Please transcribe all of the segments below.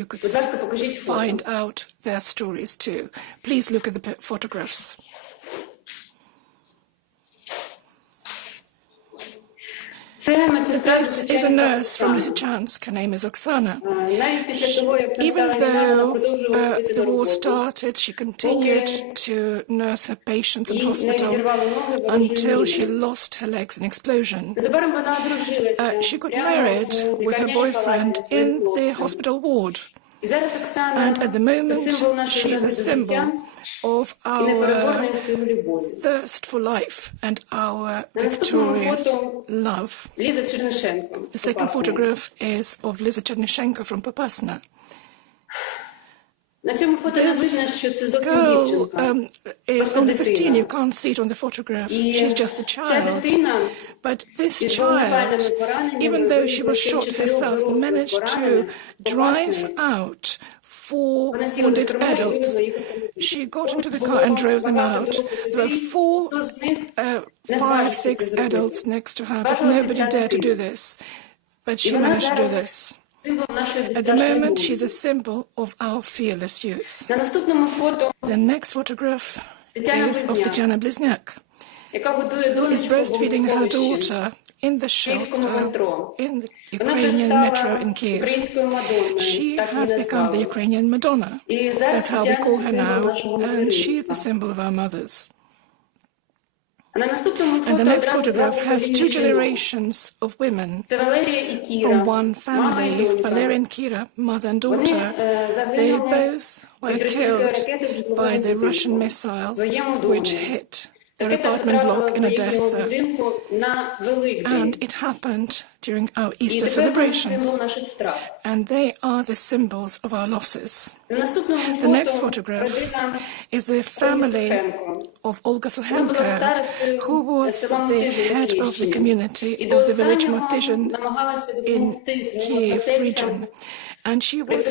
you could find out their stories too. Please look at the photographs. This is a nurse from Lysychansk. Her name is Oksana. Even though the war started, she continued to nurse her patients in hospital until she lost her legs in explosion. She got married with her boyfriend in the hospital ward. And at the moment, she is a symbol of our thirst for life and our victorious love. The second photograph is of Liza Chernyshenko from Popasna. This girl is only 15, you can't see it on the photograph, she's just a child. But this child, even though she was shot herself, managed to drive out 4 wounded adults. She got into the car and drove them out. There were 5, 6 adults next to her, but nobody dared to do this. But she managed to do this. At the moment, she's a symbol of our fearless youth. The next photograph is of Tatiana Blizniak, who is breastfeeding her daughter in the shelter in the Ukrainian metro in Kiev. She has become the Ukrainian Madonna. That's how we call her now, and she's the symbol of our mothers. And the next photograph has 2 generations of women from one family, Valeria and Kira, mother and daughter. They both were killed by the Russian missile which hit their apartment block in Odessa. And it happened during our Easter celebrations. And they are the symbols of our losses. The next photograph is the family of Olga Suhenko, who was the head of the community of the village Motyzhin in Kiev region. And she was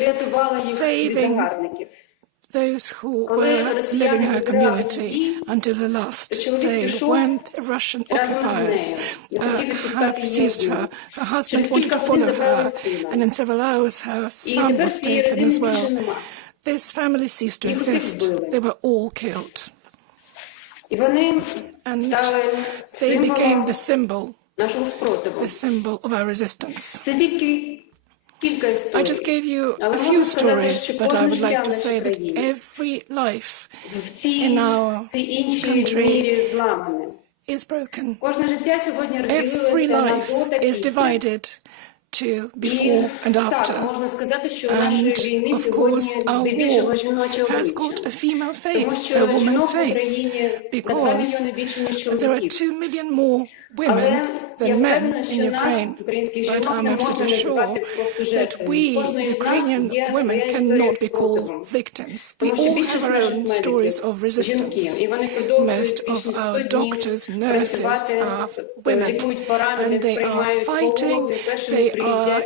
saving those who were living in her community until the last day when the Russian occupiers have seized her. Her husband wanted to follow her, and in several hours her son was taken as well. This family ceased to exist. They were all killed. And they became the symbol of our resistance. I just gave you a few stories, but I would like to say that every life in our country is broken. Every life is divided to before and after. And, of course, our war has got a female face, a woman's face, because there are 2 million more women than men in Ukraine, but I'm absolutely sure that we, Ukrainian women, cannot be called victims. We all have our own stories of resistance. Most of our doctors, nurses are women, and they are fighting, they are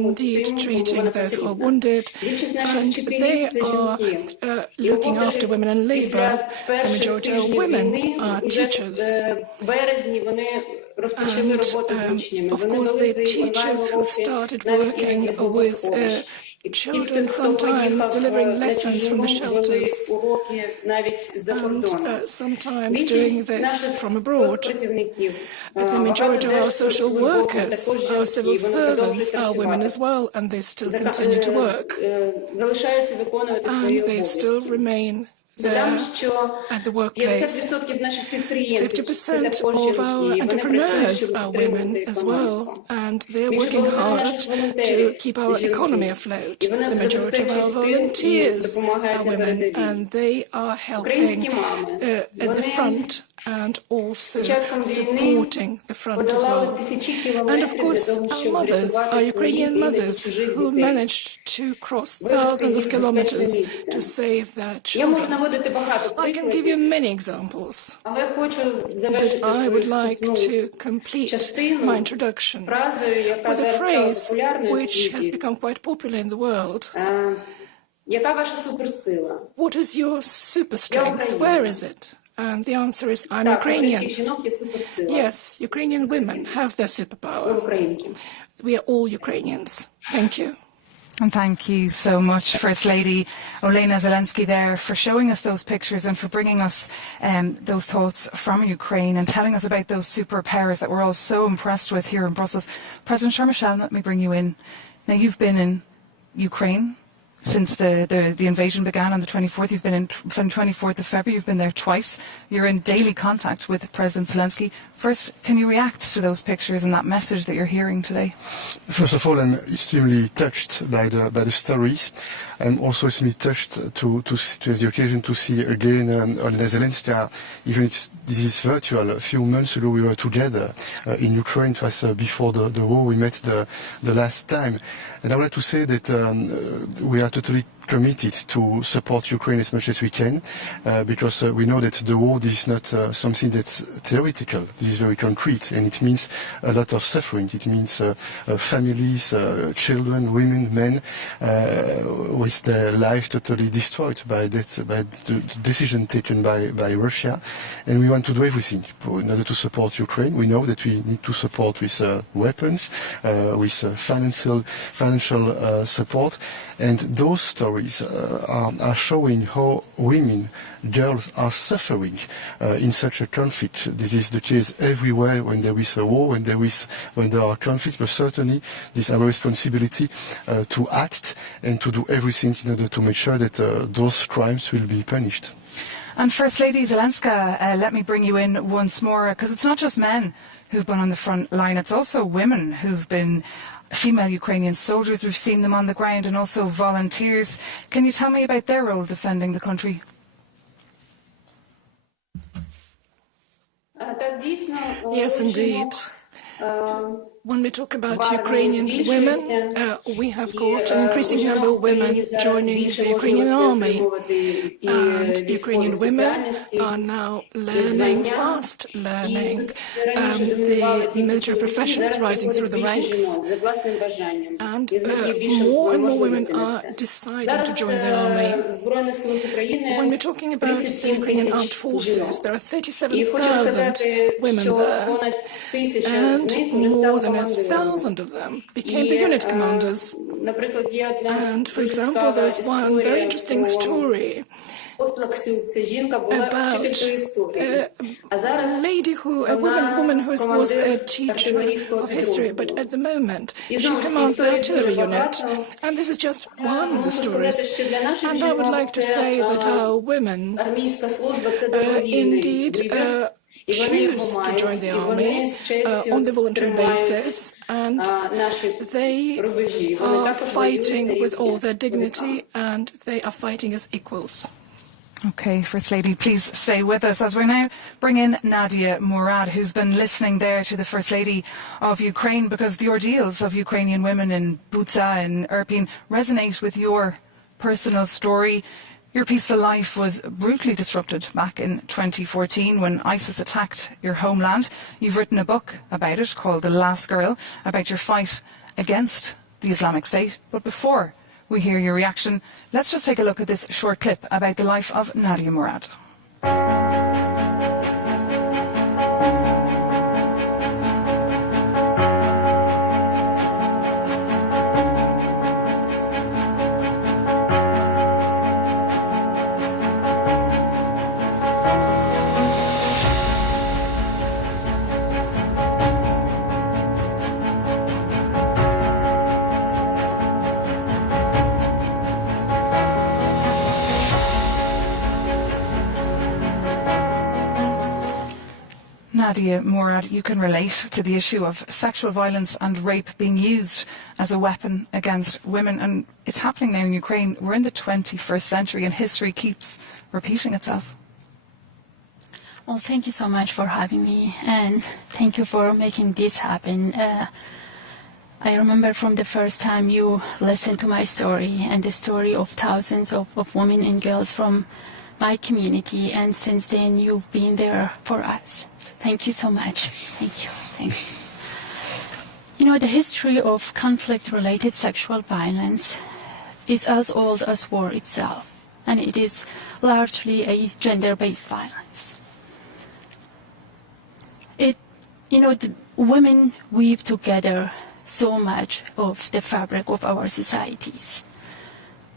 indeed treating those who are wounded, and they are looking after women in labor. The majority of women are teachers. And, of course, the teachers who started working with children, sometimes delivering lessons from the shelters, and sometimes doing this from abroad. The majority of our social workers, our civil servants, are women as well, and they still continue to work. And they still remain there at the workplace. 50% of our entrepreneurs are women as well, and they're working hard to keep our economy afloat. The majority of our volunteers are women, and they are helping at the front and also supporting the front as well. And of course, our mothers, our Ukrainian mothers, who managed to cross thousands of kilometers to save their children. I can give you many examples, but I would like to complete my introduction with a phrase which has become quite popular in the world. What is your super strength? Where is it? And the answer is, I'm Ukrainian. Yes, Ukrainian women have their superpower. We are all Ukrainians. Thank you. And thank you so much, First Lady Olena Zelensky, there, for showing us those pictures and for bringing us those thoughts from Ukraine and telling us about those superpowers that we're all so impressed with here in Brussels. President Charles Michel, let me bring you in. Now, you've been in Ukraine since the invasion began on the 24th. You've been in from 24th of February. You've been there twice. You're in daily contact with President Zelensky. First, can you react to those pictures and that message that you're hearing today? First of all, I'm extremely touched by the stories. I'm also extremely touched to have the occasion to see again Olena Zelensky, even if this is virtual. A few months ago, we were together in Ukraine. It was before the war. We met the last time. And I would like to say that we are totally committed to support Ukraine as much as we can, because we know that the war is not something that's theoretical. This is very concrete, and it means a lot of suffering. It means families, children, women, men, with their life totally destroyed by the decision taken by Russia. And we want to do everything in order to support Ukraine. We know that we need to support with weapons, with financial support, and those stories are showing how women, girls are suffering in such a conflict. This is the case everywhere when there is a war, when there are conflicts, but certainly it is our responsibility to act and to do everything in order to make sure that those crimes will be punished. And First Lady Zelenska, let me bring you in once more, because it's not just men who've been on the front line, it's also women who've been female Ukrainian soldiers. We've seen them on the ground, and also volunteers. Can you tell me about their role defending the country? Yes, indeed. When we talk about Ukrainian women, we have got an increasing number of women joining the Ukrainian army. And Ukrainian women are now fast learning the military professions, rising through the ranks. And more and more women are deciding to join the army. When we're talking about the Ukrainian armed forces, there are 37,000 women there, and more than 1,000 of them became the unit commanders. And, for example, there is one very interesting story about a woman who was a teacher of history, but at the moment she commands the artillery unit. And this is just one of the stories. And I would like to say that our women indeed choose to join the army on the voluntary basis, and they are fighting with all their dignity, and they are fighting as equals. Okay, First Lady, please stay with us as we now bring in Nadia Murad, who's been listening there to the First Lady of Ukraine, because the ordeals of Ukrainian women in Bucha and Irpin resonate with your personal story. Your peaceful life was brutally disrupted back in 2014 when ISIS attacked your homeland. You've written a book about it called The Last Girl, about your fight against the Islamic State. But before we hear your reaction, let's just take a look at this short clip about the life of Nadia Murad. Nadia Murad, you can relate to the issue of sexual violence and rape being used as a weapon against women, and it's happening now in Ukraine. We're in the 21st century and history keeps repeating itself. Well, thank you so much for having me, and thank you for making this happen. I remember from the first time you listened to my story and the story of thousands of women and girls from my community, and since then you've been there for us. Thank you so much. Thank you. Thanks. You know, the history of conflict-related sexual violence is as old as war itself, and it is largely a gender-based violence. The women weave together so much of the fabric of our societies.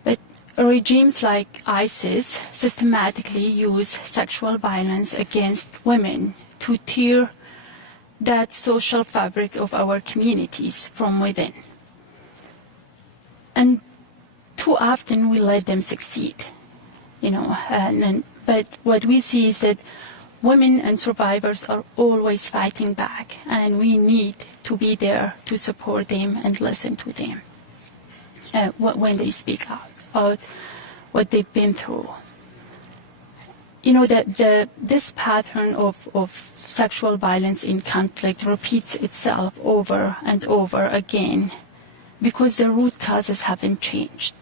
But regimes like ISIS systematically use sexual violence against women to tear that social fabric of our communities from within. And too often we let them succeed, but what we see is that women and survivors are always fighting back, and we need to be there to support them and listen to them when they speak out about what they've been through. This pattern of sexual violence in conflict repeats itself over and over again because the root causes haven't changed.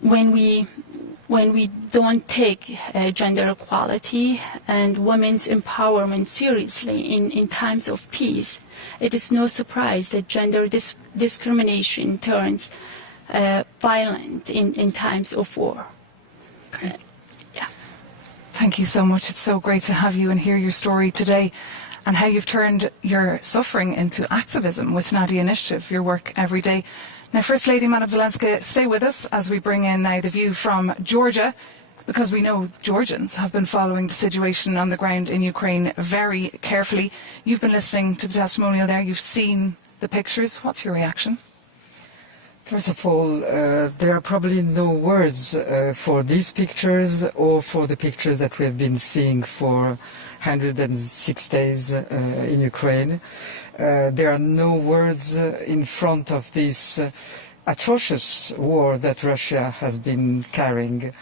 When we don't take gender equality and women's empowerment seriously in times of peace, it is no surprise that gender discrimination turns violent in times of war. Okay. Thank you so much. It's so great to have you and hear your story today and how you've turned your suffering into activism with Nadia Initiative, your work every day. Now, First Lady Madam Zelenska, stay with us as we bring in now the view from Georgia, because we know Georgians have been following the situation on the ground in Ukraine very carefully. You've been listening to the testimonial there. You've seen the pictures. What's your reaction? First of all, there are probably no words for these pictures or for the pictures that we have been seeing for 106 days in Ukraine. There are no words in front of this atrocious war that Russia has been carrying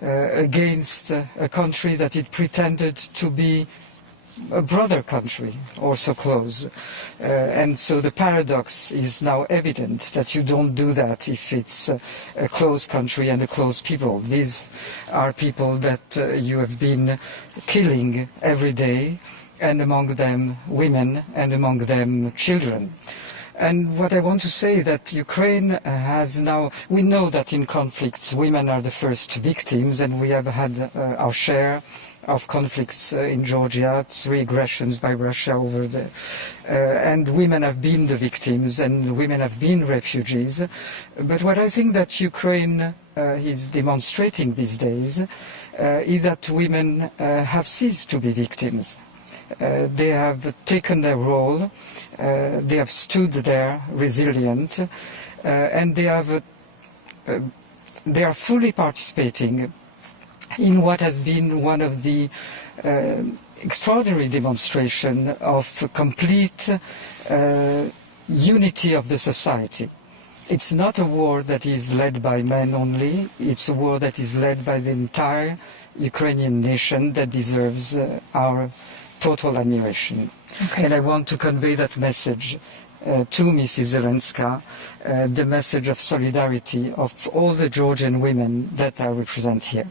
against a country that it pretended to be a brother country, or so close. And so the paradox is now evident that you don't do that if it's a close country and a close people. These are people that you have been killing every day, and among them women, and among them children. And what I want to say that Ukraine has now, we know that in conflicts women are the first victims, and we have had our share of conflicts in Georgia, 3 aggressions by Russia over the, and women have been the victims, and women have been refugees. But what I think that Ukraine is demonstrating these days is that women have ceased to be victims. They have taken their role, they have stood there resilient, and they are fully participating in what has been one of the extraordinary demonstration of complete unity of the society. It's not a war that is led by men only, it's a war that is led by the entire Ukrainian nation that deserves our total admiration. Okay. And I want to convey that message to Mrs. Zelenska, the message of solidarity of all the Georgian women that I represent here.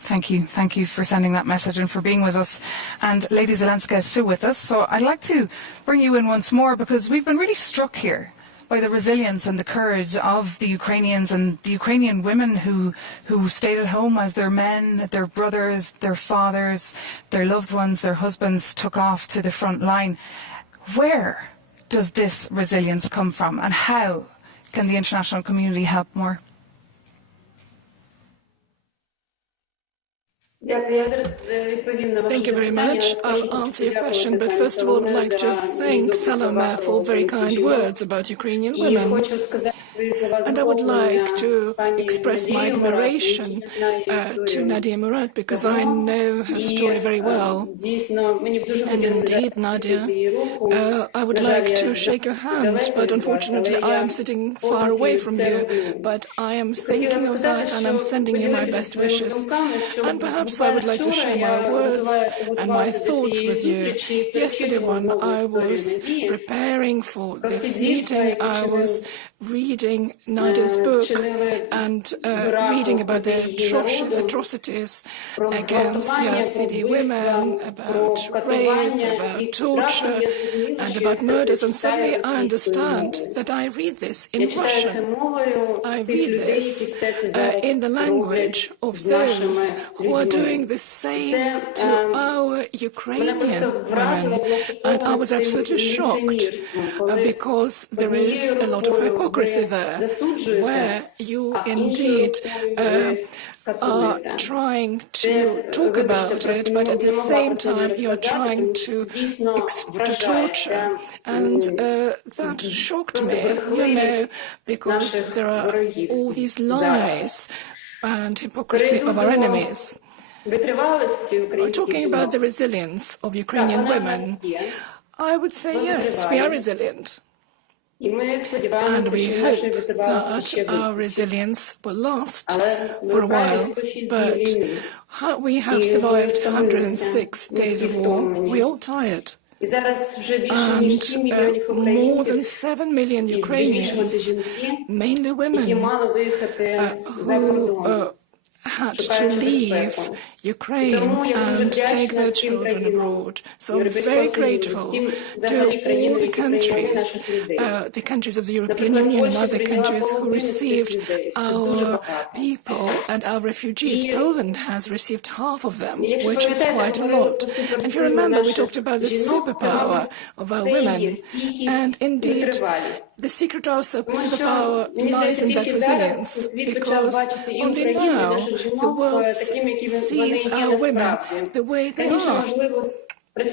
Thank you. Thank you for sending that message and for being with us. And Lady Zelenska is still with us. So I'd like to bring you in once more because we've been really struck here by the resilience and the courage of the Ukrainians and the Ukrainian women who stayed at home as their men, their brothers, their fathers, their loved ones, their husbands took off to the front line. Where does this resilience come from, and how can the international community help more? Thank you very much. I'll answer your question, but first of all, I would like to thank Salome for very kind words about Ukrainian women. And I would like to express my admiration to Nadia Murad, because I know her story very well. And indeed, Nadia, I would like to shake your hand, but unfortunately I am sitting far away from you. But I am thinking of that, and I'm sending you my best wishes. And perhaps I would like to share my words and my thoughts with you. Yesterday when I was preparing for this meeting, I was reading Nadia's book and reading about the atrocities against Yazidi women, about rape, about torture, and about murders. And suddenly I understand that I read this in Russian. I read this in the language of those who are doing the same to our Ukrainian women. And I was absolutely shocked because there is a lot of hypocrisy there, where you indeed are trying to talk about it, but at the same time you're trying to torture. And that shocked me, because there are all these lies and hypocrisy of our enemies. Talking about the resilience of Ukrainian women, I would say yes, we are resilient. And we hope that our resilience will last for a while. But we have survived 106 days of war. We're all tired. And more than 7 million Ukrainians, mainly women, who had to leave Ukraine and take their children abroad. So I'm very grateful to all the countries of the European Union and other countries who received our people and our refugees. Poland has received half of them, which is quite a lot. And if you remember, we talked about the superpower of our women. And indeed, the secret of our superpower lies in that resilience, because only now the world sees our women the way they are. And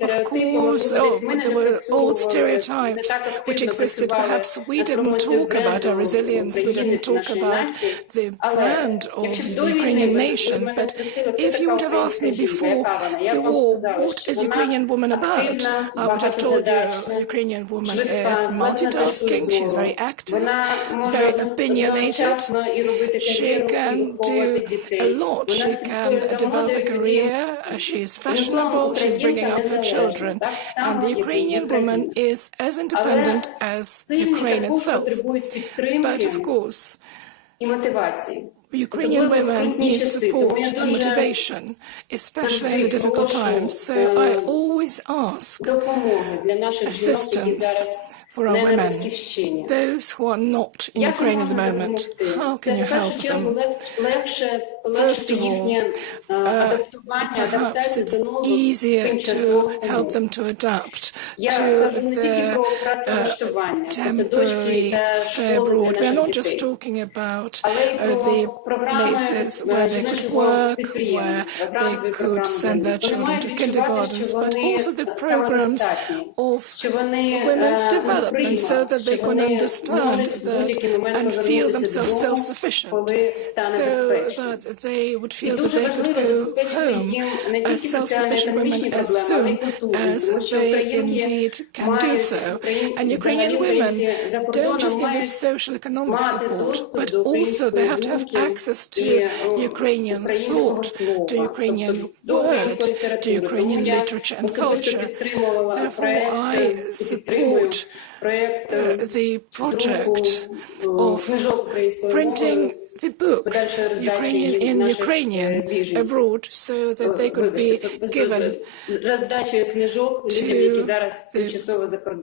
of course, there were old stereotypes which existed. Perhaps we didn't talk about our resilience, we didn't talk about the brand of the Ukrainian nation. But if you would have asked me before the war, what is Ukrainian woman about? I would have told you Ukrainian woman is multitasking, she's very active, very opinionated, she can do a lot, she can develop a career, she is fashionable, she's bringing up her children. And the Ukrainian woman is as independent as Ukraine itself. But of course, Ukrainian women need support and motivation, especially in the difficult times. So I always ask assistance for our women, those who are not in Ukraine at the moment. How can you help them? First of all, perhaps it's easier to help them to adapt to their temporary stay abroad. We are not just talking about the places where they could work, where they could send their children to kindergartens, but also the programs of women's development, so that they can understand that and feel themselves self-sufficient, so that they would feel that they could go home as self-sufficient women as soon as they indeed can do so. And Ukrainian women don't just need this social economic support, but also they have to have access to Ukrainian thought, to Ukrainian word, to Ukrainian literature and culture. Therefore, I support the project of printing the books in Ukrainian abroad, so that they could be given to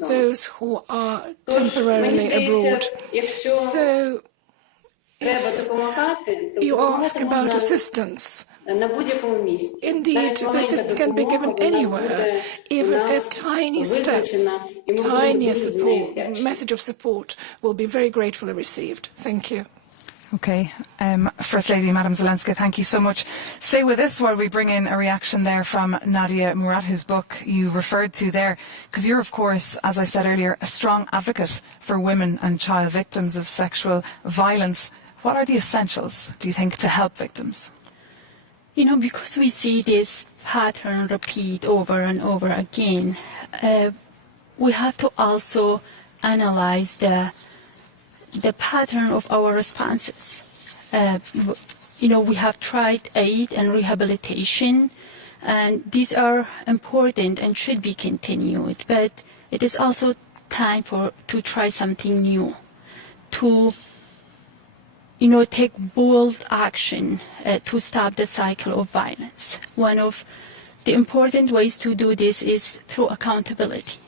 those who are temporarily abroad. So if you ask about assistance, indeed, the assistance can be given anywhere. Even a tiny step, tiny support, message of support will be very gratefully received. Thank you. Okay. First Lady, Madam Zelensky, thank you so much. Stay with us while we bring in a reaction there from Nadia Murad, whose book you referred to there, because you're, of course, as I said earlier, a strong advocate for women and child victims of sexual violence. What are the essentials, do you think, to help victims? You know, because we see this pattern repeat over and over again, we have to also analyze the pattern of our responses. You know, we have tried aid and rehabilitation, and these are important and should be continued, but it is also time to try something new, to take bold action to stop the cycle of violence. One of the important ways to do this is through accountability.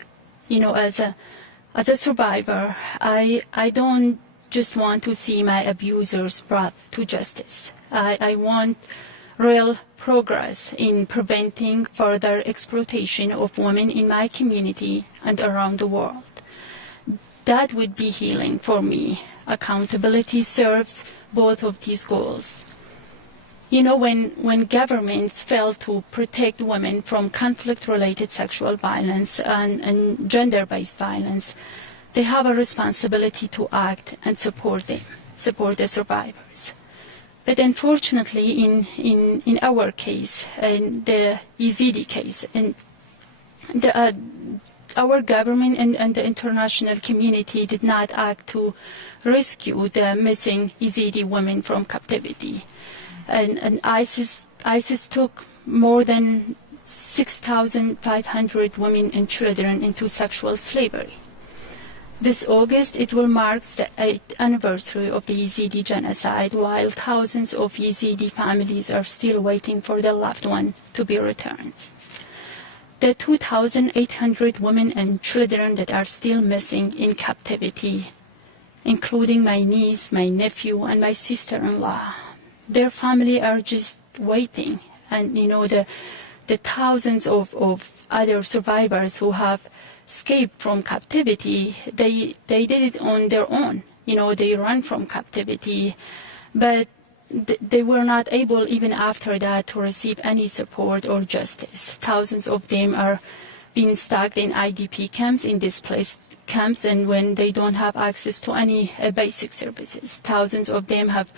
As a survivor, I don't just want to see my abusers brought to justice. I want real progress in preventing further exploitation of women in my community and around the world. That would be healing for me. Accountability serves both of these goals. When governments fail to protect women from conflict-related sexual violence and gender-based violence, they have a responsibility to act and support the survivors. But unfortunately, in our case, in the Yazidi case, our government and the international community did not act to rescue the missing Yazidi women from captivity. And ISIS took more than 6,500 women and children into sexual slavery. This August, it will mark the 8th anniversary of the Yazidi genocide, while thousands of Yazidi families are still waiting for their loved one to be returned. The 2,800 women and children that are still missing in captivity, including my niece, my nephew, and my sister-in-law, their family are just waiting. And the thousands of other survivors who have escaped from captivity, they did it on their own. They ran from captivity, but they were not able, even after that, to receive any support or justice. Thousands of them are being stuck in IDP camps, in displaced camps, and when they don't have access to any basic services. Thousands of them have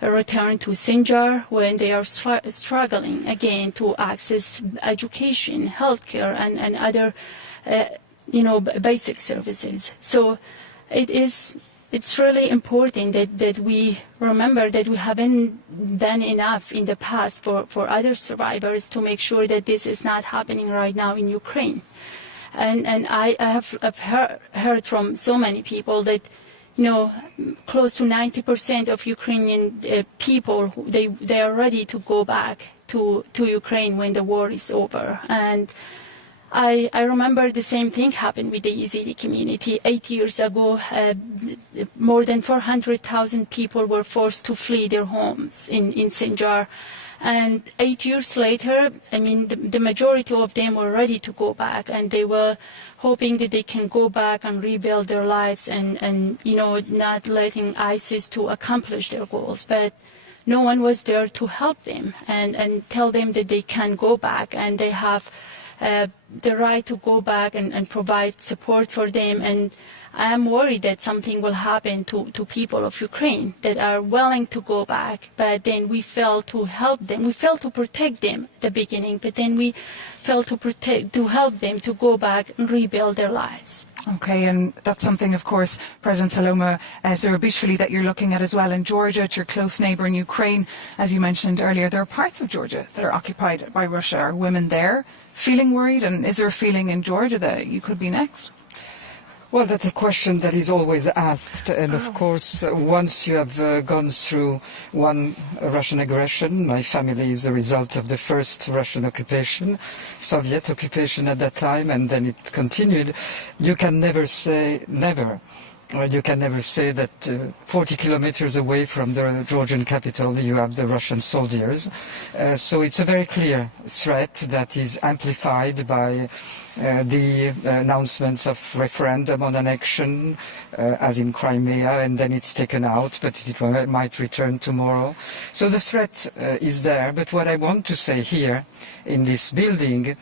returned to Sinjar when they are struggling again to access education, healthcare, and other basic services. So it's really important that we remember that we haven't done enough in the past for other survivors to make sure that this is not happening right now in Ukraine. And I have heard from so many people that close to 90% of Ukrainian people, they are ready to go back to Ukraine when the war is over. And I remember the same thing happened with the Yazidi community. 8 years ago, more than 400,000 people were forced to flee their homes in Sinjar. And 8 years later, the majority of them were ready to go back, and they were hoping that they can go back and rebuild their lives and not letting ISIS to accomplish their goals. But no one was there to help them and tell them that they can go back and they have the right to go back and provide support for them. And I am worried that something will happen to people of Ukraine that are willing to go back, but then we failed to help them. We failed to protect them at the beginning, but then we failed to help them to go back and rebuild their lives. Okay, and that's something, of course, President Saloma Zurabishvili, that you're looking at as well in Georgia. It's your close neighbour in Ukraine. As you mentioned earlier, there are parts of Georgia that are occupied by Russia. Are women there feeling worried? And is there a feeling in Georgia that you could be next? Well, that's a question that is always asked. And of course, once you have gone through one Russian aggression, my family is a result of the first Russian occupation, Soviet occupation at that time, and then it continued, you can never say never. You can never say that 40 kilometers away from the Georgian capital you have the Russian soldiers. So it's a very clear threat that is amplified by the announcements of referendum on annexion, as in Crimea, and then it's taken out, but it might return tomorrow. So the threat is there, but what I want to say here in this building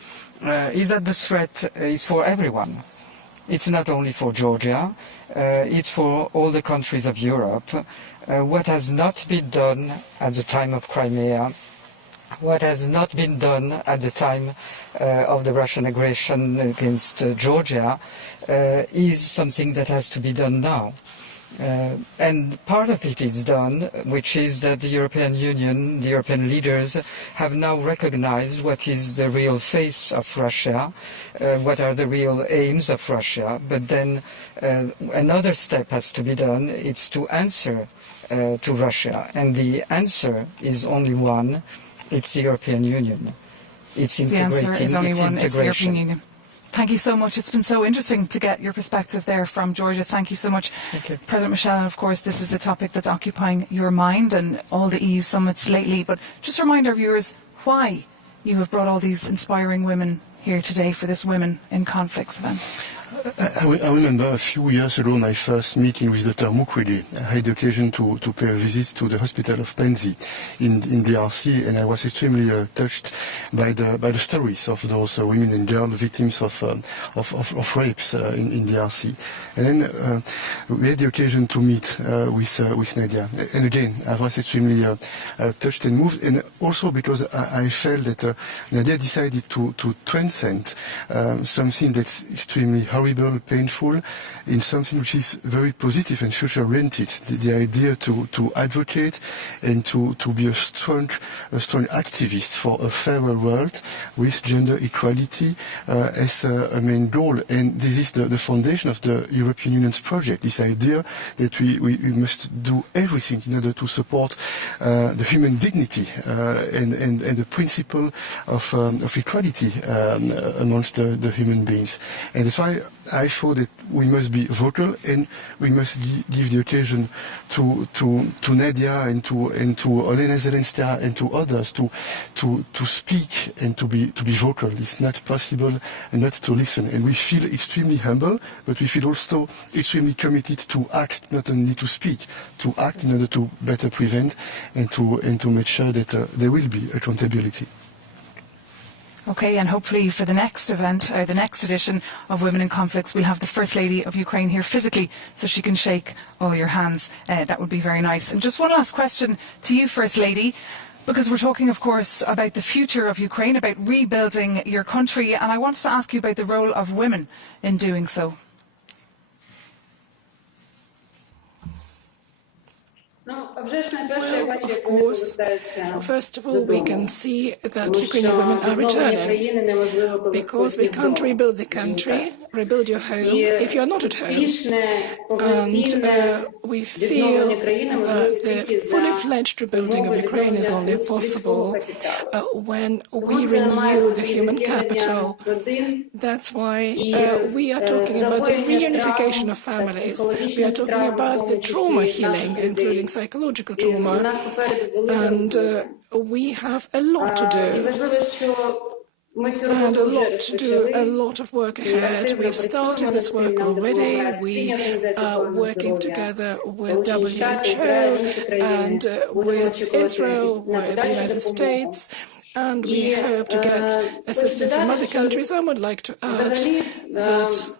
is that the threat is for everyone. It's not only for Georgia, it's for all the countries of Europe. What has not been done at the time of Crimea, what has not been done at the time of the Russian aggression against Georgia is something that has to be done now. And part of it is done, which is that the European Union, the European leaders, have now recognized what is the real face of Russia, what are the real aims of Russia. But then another step has to be done. It's to answer to Russia. And the answer is only one. It's the European Union. It's integrating, the answer is only one. integration. It's the European Union. Thank you so much. It's been so interesting to get your perspective there from Georgia. Thank you so much, President Michel. And of course, this is a topic that's occupying your mind and all the EU summits lately. But just remind our viewers why you have brought all these inspiring women here today for this Women in Conflicts event. I remember a few years ago my first meeting with Dr. Mukwege. I had the occasion to pay a visit to the hospital of Penzi in DRC, and I was extremely touched by the stories of those women and girls victims of rapes in DRC. And then we had the occasion to meet with Nadia. And again, I was extremely touched and moved, and also because I felt that Nadia decided to transcend something that's extremely horrible, painful, in something which is very positive and future-oriented. The idea to advocate and to be a strong activist for a fairer world with gender equality as a main goal. And this is the foundation of the European Union's project, this idea that we must do everything in order to support the human dignity and the principle of equality amongst the human beings. And that's why I thought that we must be vocal and we must give the occasion to Nadia and to Olena Zelenska and to others to speak and to be vocal. It's not possible not to listen. And we feel extremely humble, but we feel also extremely committed to act, not only to speak, to act in order to better prevent and to make sure that there will be accountability. Okay, and hopefully for the next event, or the next edition of Women in Conflicts, we'll have the First Lady of Ukraine here physically so she can shake all your hands. That would be very nice. And just one last question to you, First Lady, because we're talking, of course, about the future of Ukraine, about rebuilding your country, and I wanted to ask you about the role of women in doing so. Well, of course, first of all, we can see that Ukrainian women are returning because we can't rebuild the country, rebuild your home, if you're not at home. And we feel that the fully fledged rebuilding of Ukraine is only possible when we renew the human capital. That's why we are talking about the reunification of families. We are talking about the trauma healing, including psychological trauma, and we have a lot to do. And a lot of work ahead. We've started this work already. We are working together with WHO and with Israel, with the United States, and we hope to get assistance from other countries. I would like to add that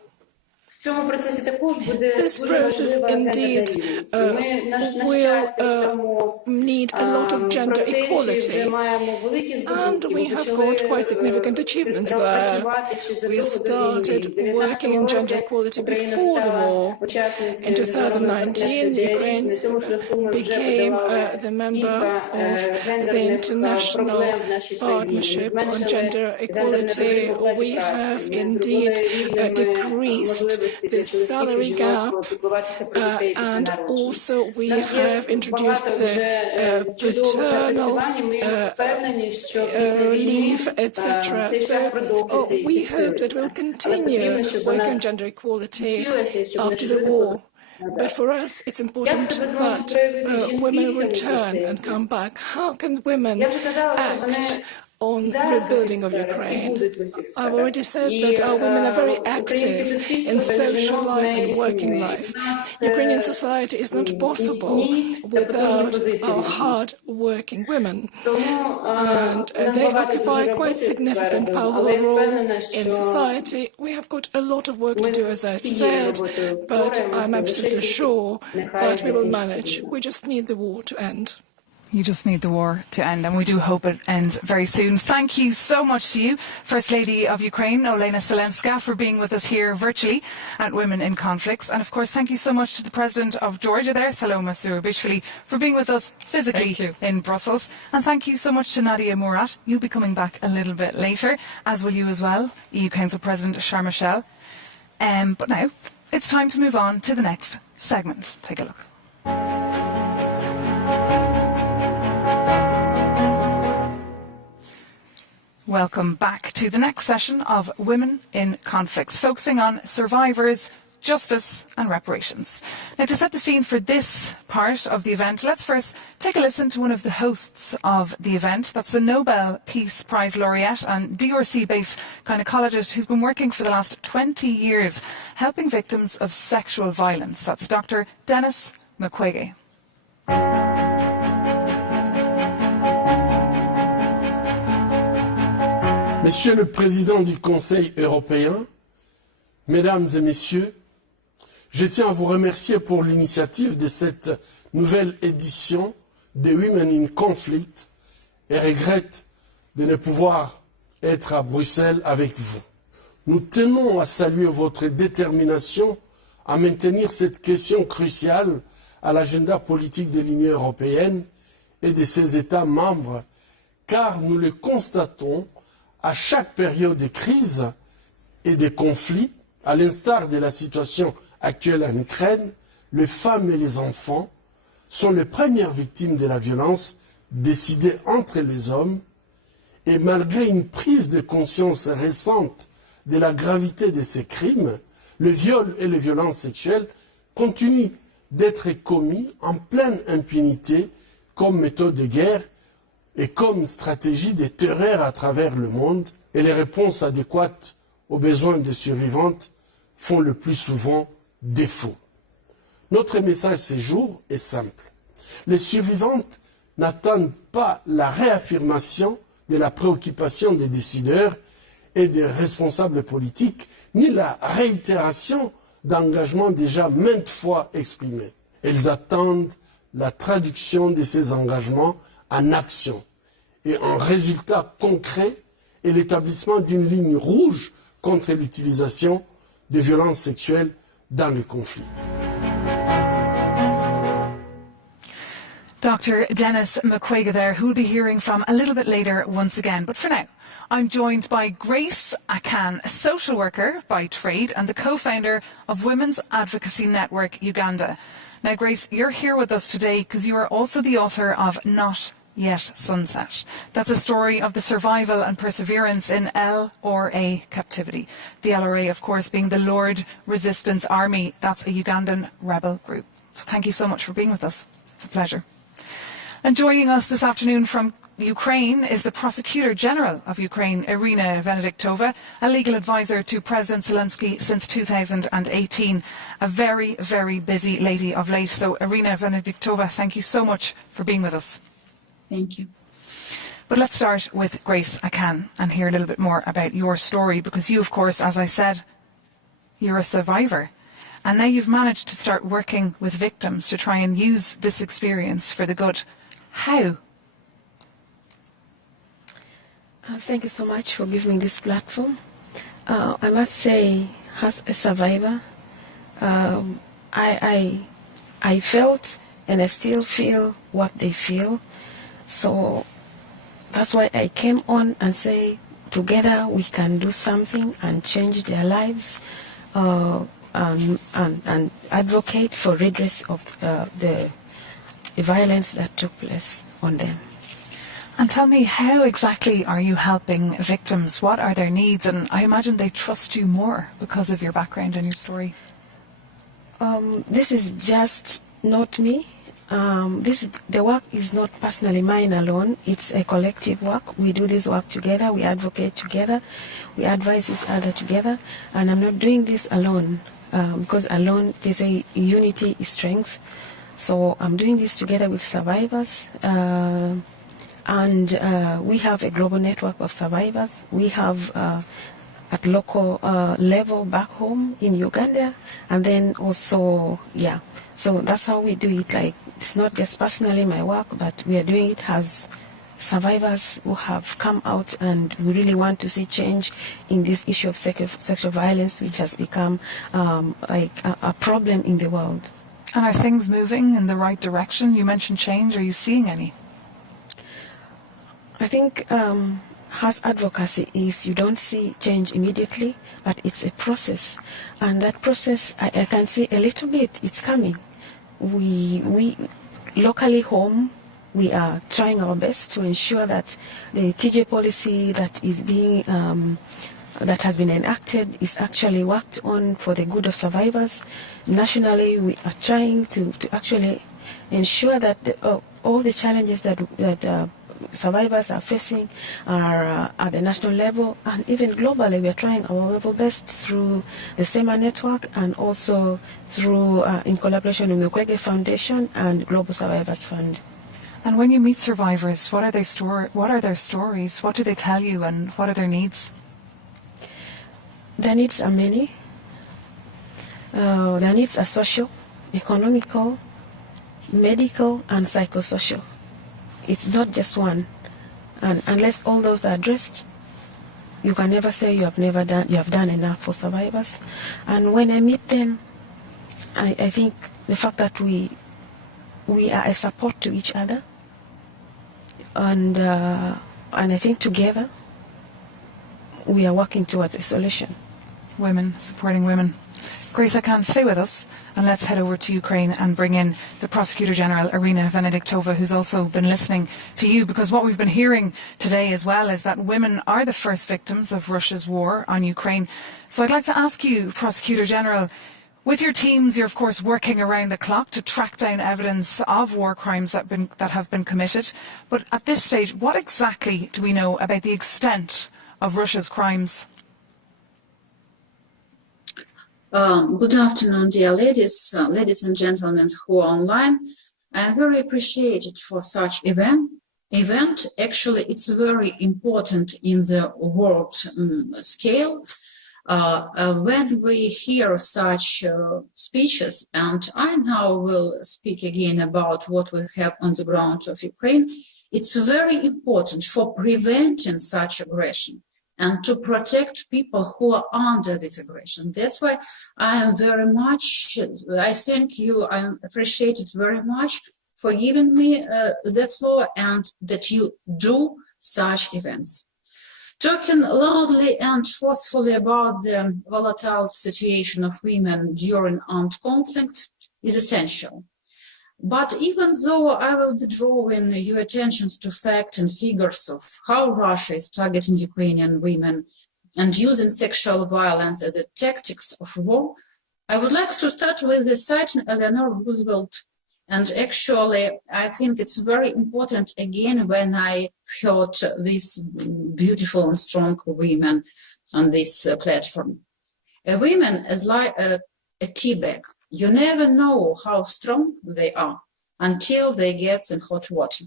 this process indeed will need a lot of gender equality, and we have got quite significant achievements there. We started working in gender equality before the war. In 2019, Ukraine became the member of the International Partnership on Gender Equality. We have indeed decreased the salary gap, and also we have introduced the paternal leave, etc. So we hope that we'll continue working on gender equality after the war. But for us, it's important that women return and come back. How can women act on rebuilding of Ukraine? I've already said that our women are very active in social life and working life. Ukrainian society is not possible without our hard-working women. And they occupy quite significant powerful role in society. We have got a lot of work to do, as I've said, but I'm absolutely sure that we will manage. We just need the war to end. You just need the war to end, and we do hope it ends very soon. Thank you so much to you, First Lady of Ukraine, Olena Zelenska, for being with us here virtually at Women in Conflicts. And of course, thank you so much to the President of Georgia there, Saloma Zurabishvili, for being with us physically in Brussels. And thank you so much to Nadia Murat. You'll be coming back a little bit later, as will you as well, EU Council President Charles Michel. But now, it's time to move on to the next segment. Take a look. Welcome back to the next session of Women in Conflicts, focusing on survivors, justice and reparations. Now, to set the scene for this part of the event, let's first take a listen to one of the hosts of the event. That's the Nobel Peace Prize laureate and DRC-based gynecologist who's been working for the last 20 years helping victims of sexual violence. That's Dr. Denis Mukwege. Monsieur le Président du Conseil européen, Mesdames et Messieurs, je tiens à vous remercier pour l'initiative de cette nouvelle édition de Women in Conflict et regrette de ne pouvoir être à Bruxelles avec vous. Nous tenons à saluer votre détermination à maintenir cette question cruciale à l'agenda politique de l'Union européenne et de ses États membres, car nous le constatons à chaque période de crise et de conflit, à l'instar de la situation actuelle en Ukraine, les femmes et les enfants sont les premières victimes de la violence décidée entre les hommes, et malgré une prise de conscience récente de la gravité de ces crimes, le viol et les violences sexuelles continuent d'être commis en pleine impunité comme méthode de guerre et comme stratégie de terreur à travers le monde, et les réponses adéquates aux besoins des survivantes font le plus souvent défaut. Notre message ce jour est simple. Les survivantes n'attendent pas la réaffirmation de la préoccupation des décideurs et des responsables politiques, ni la réitération d'engagements déjà maintes fois exprimés. Elles attendent la traduction de ces engagements en action et en résultat concret et l'établissement d'une ligne rouge contre l'utilisation de violences sexuelles dans le conflit. Dr. Denis Mukwege there, who we'll be hearing from a little bit later once again. But for now, I'm joined by Grace Akan, a social worker by trade and the co-founder of Women's Advocacy Network Uganda. Now, Grace, you're here with us today because you are also the author of Not Yet Sunset. That's a story of the survival and perseverance in LRA captivity. The LRA, of course, being the Lord Resistance Army. That's a Ugandan rebel group. Thank you so much for being with us. It's a pleasure. And joining us this afternoon from Ukraine is the Prosecutor General of Ukraine, Irina Venediktova, a legal advisor to President Zelensky since 2018. A very, very busy lady of late. So, Irina Venediktova, thank you so much for being with us. Thank you. But let's start with Grace Akan and hear a little bit more about your story, because you, of course, as I said, you're a survivor. And now you've managed to start working with victims to try and use this experience for the good. How? Thank you so much for giving me this platform. I must say, as a survivor, I felt and I still feel what they feel. So that's why I came on and say, together we can do something and change their lives and advocate for redress of the violence that took place on them. And tell me, how exactly are you helping victims? What are their needs? And I imagine they trust you more because of your background and your story. This is just not me. The work is not personally mine alone. It's a collective work. We do this work together. We advocate together. We advise each other together. And I'm not doing this alone because alone, they say unity is strength. So I'm doing this together with survivors. And we have a global network of survivors. We have at local level back home in Uganda. And then also, yeah. So that's how we do it. Like It's not just personally my work, but we are doing it as survivors who have come out, and we really want to see change in this issue of sexual violence, which has become like a problem in the world. And are things moving in the right direction? You mentioned change. Are you seeing any? I think as advocacy is, you don't see change immediately, but it's a process. And that process, I can see a little bit, it's coming. We locally home, we are trying our best to ensure that the TJ policy that is being that has been enacted is actually worked on for the good of survivors. Nationally, we are trying to actually ensure that all the challenges that survivors are facing are at the national level, and even globally we are trying our level best through the SEMA network and also through in collaboration with the Kwege Foundation and Global Survivors Fund. And when you meet survivors, what are their stories? What do they tell you, and what are their needs? Their needs are many. Their needs are social, economical, medical, and psychosocial. It's not just one. And unless all those are addressed, you can never say you have done enough for survivors. And when I meet them, I think the fact that we are a support to each other, and I think together we are working towards a solution. Women, supporting women. Grace Lacan, stay with us, and let's head over to Ukraine and bring in the Prosecutor General, Irina Venediktova, who's also been listening to you, because what we've been hearing today as well is that women are the first victims of Russia's war on Ukraine. So I'd like to ask you, Prosecutor General, with your teams, you're of course working around the clock to track down evidence of war crimes that have been committed. But at this stage, what exactly do we know about the extent of Russia's crimes? Good afternoon, dear ladies and gentlemen who are online. I'm very appreciated for such event. Actually, it's very important in the world scale. When we hear such speeches, and I now will speak again about what we have on the ground of Ukraine, it's very important for preventing such aggression and to protect people who are under this aggression. That's why I thank you, I appreciate it very much for giving me the floor, and that you do such events. Talking loudly and forcefully about the volatile situation of women during armed conflict is essential. But even though I will be drawing your attention to facts and figures of how Russia is targeting Ukrainian women and using sexual violence as a tactics of war, I would like to start with the citing Eleanor Roosevelt. And actually, I think it's very important again when I heard these beautiful and strong women on this platform. A woman is like a tea bag. You never know how strong they are until they get in hot water.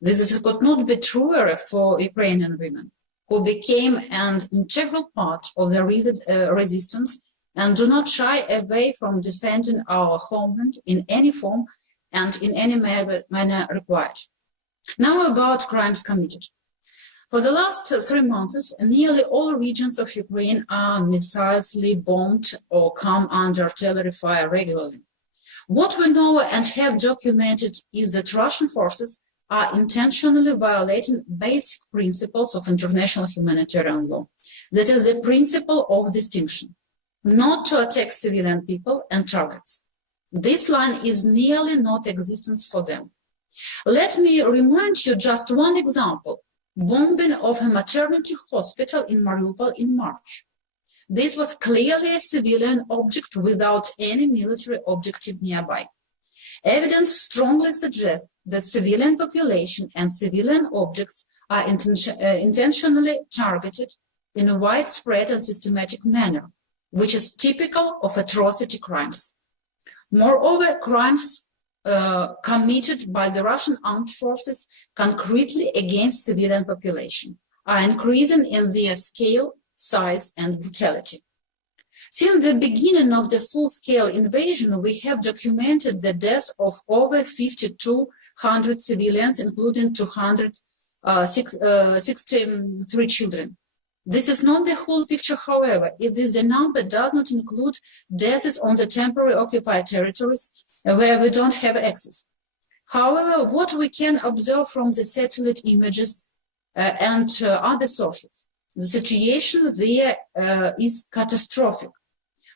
This could not be truer for Ukrainian women, who became an integral part of the resistance and do not shy away from defending our homeland in any form and in any manner required. Now about crimes committed. For the last 3 months, nearly all regions of Ukraine are missiles bombed or come under artillery fire regularly. What we know and have documented is that Russian forces are intentionally violating basic principles of international humanitarian law. That is the principle of distinction, not to attack civilian people and targets. This line is nearly non-existent for them. Let me remind you just one example. Bombing of a maternity hospital in Mariupol in March. This was clearly a civilian object without any military objective nearby. Evidence strongly suggests that civilian population and civilian objects are intentionally targeted in a widespread and systematic manner, which is typical of atrocity crimes. Moreover, crimes committed by the Russian armed forces concretely against civilian population are increasing in their scale, size, and brutality. Since the beginning of the full-scale invasion, we have documented the deaths of over 5,200 civilians, including 263 children. This is not the whole picture, however. It is a number does not include deaths on the temporary occupied territories where we don't have access. However, what we can observe from the satellite images and other sources, the situation there is catastrophic.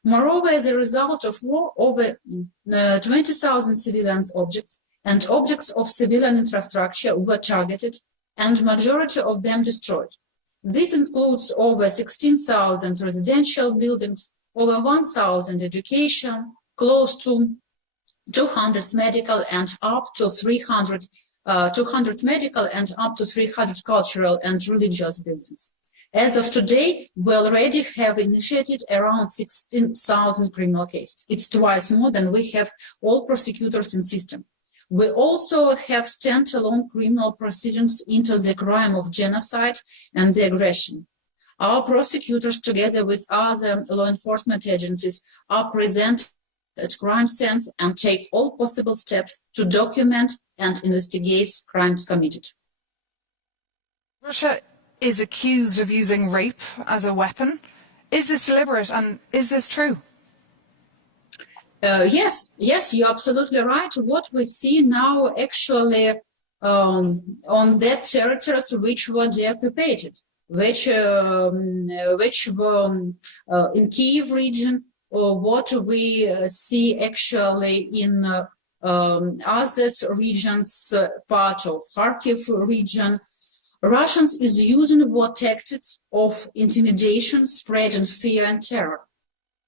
Moreover, as a result of war, over 20,000 civilian objects and objects of civilian infrastructure were targeted, and majority of them destroyed. This includes over 16,000 residential buildings, over 1,000 education, close to 200 medical and up to 300 medical and up to 300 cultural and religious buildings. As of today, we already have initiated around 16,000 criminal cases. It's twice more than we have all prosecutors in system. We also have standalone criminal proceedings into the crime of genocide and the aggression. Our prosecutors, together with other law enforcement agencies, are present at crime scenes and take all possible steps to document and investigate crimes committed. Russia is accused of using rape as a weapon. Is this deliberate, and is this true? Yes, you're absolutely right. What we see now actually on that territories which were deoccupied, which were in Kiev region, or what we see actually in other regions, part of Kharkiv region, Russians is using war tactics of intimidation, spreading fear and terror.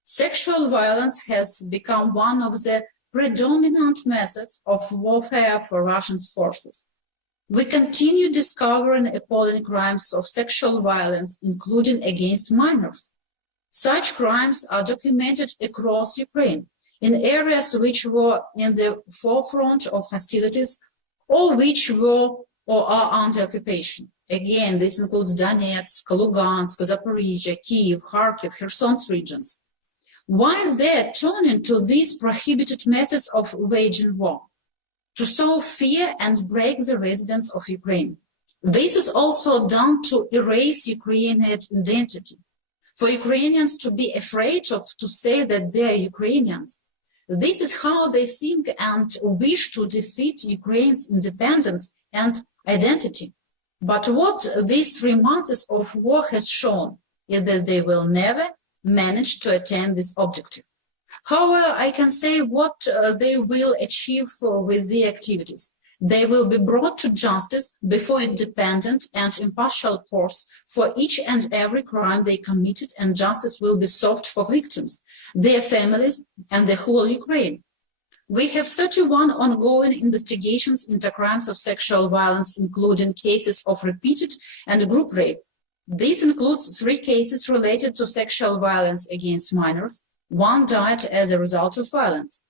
Sexual violence has become one of the predominant methods of warfare for Russian forces. We continue discovering appalling crimes of sexual violence, including against minors. Such crimes are documented across Ukraine in areas which were in the forefront of hostilities or which were or are under occupation. Again, this includes Donetsk, Lugansk, Zaporizhia, Kiev, Kharkiv, Kherson regions. Why they're turning to these prohibited methods of waging war? To sow fear and break the resilience of Ukraine. This is also done to erase Ukrainian identity. For Ukrainians to be afraid to say that they're Ukrainians. This is how they think and wish to defeat Ukraine's independence and identity. But what these 3 months of war has shown is that they will never manage to attain this objective. However, I can say what they will achieve with the activities. They will be brought to justice before independent and impartial courts for each and every crime they committed, and justice will be sought for victims, their families, and the whole Ukraine. We have 31 ongoing investigations into crimes of sexual violence, including cases of repeated and group rape. This includes 3 cases related to sexual violence against minors. 1 died as a result of violence.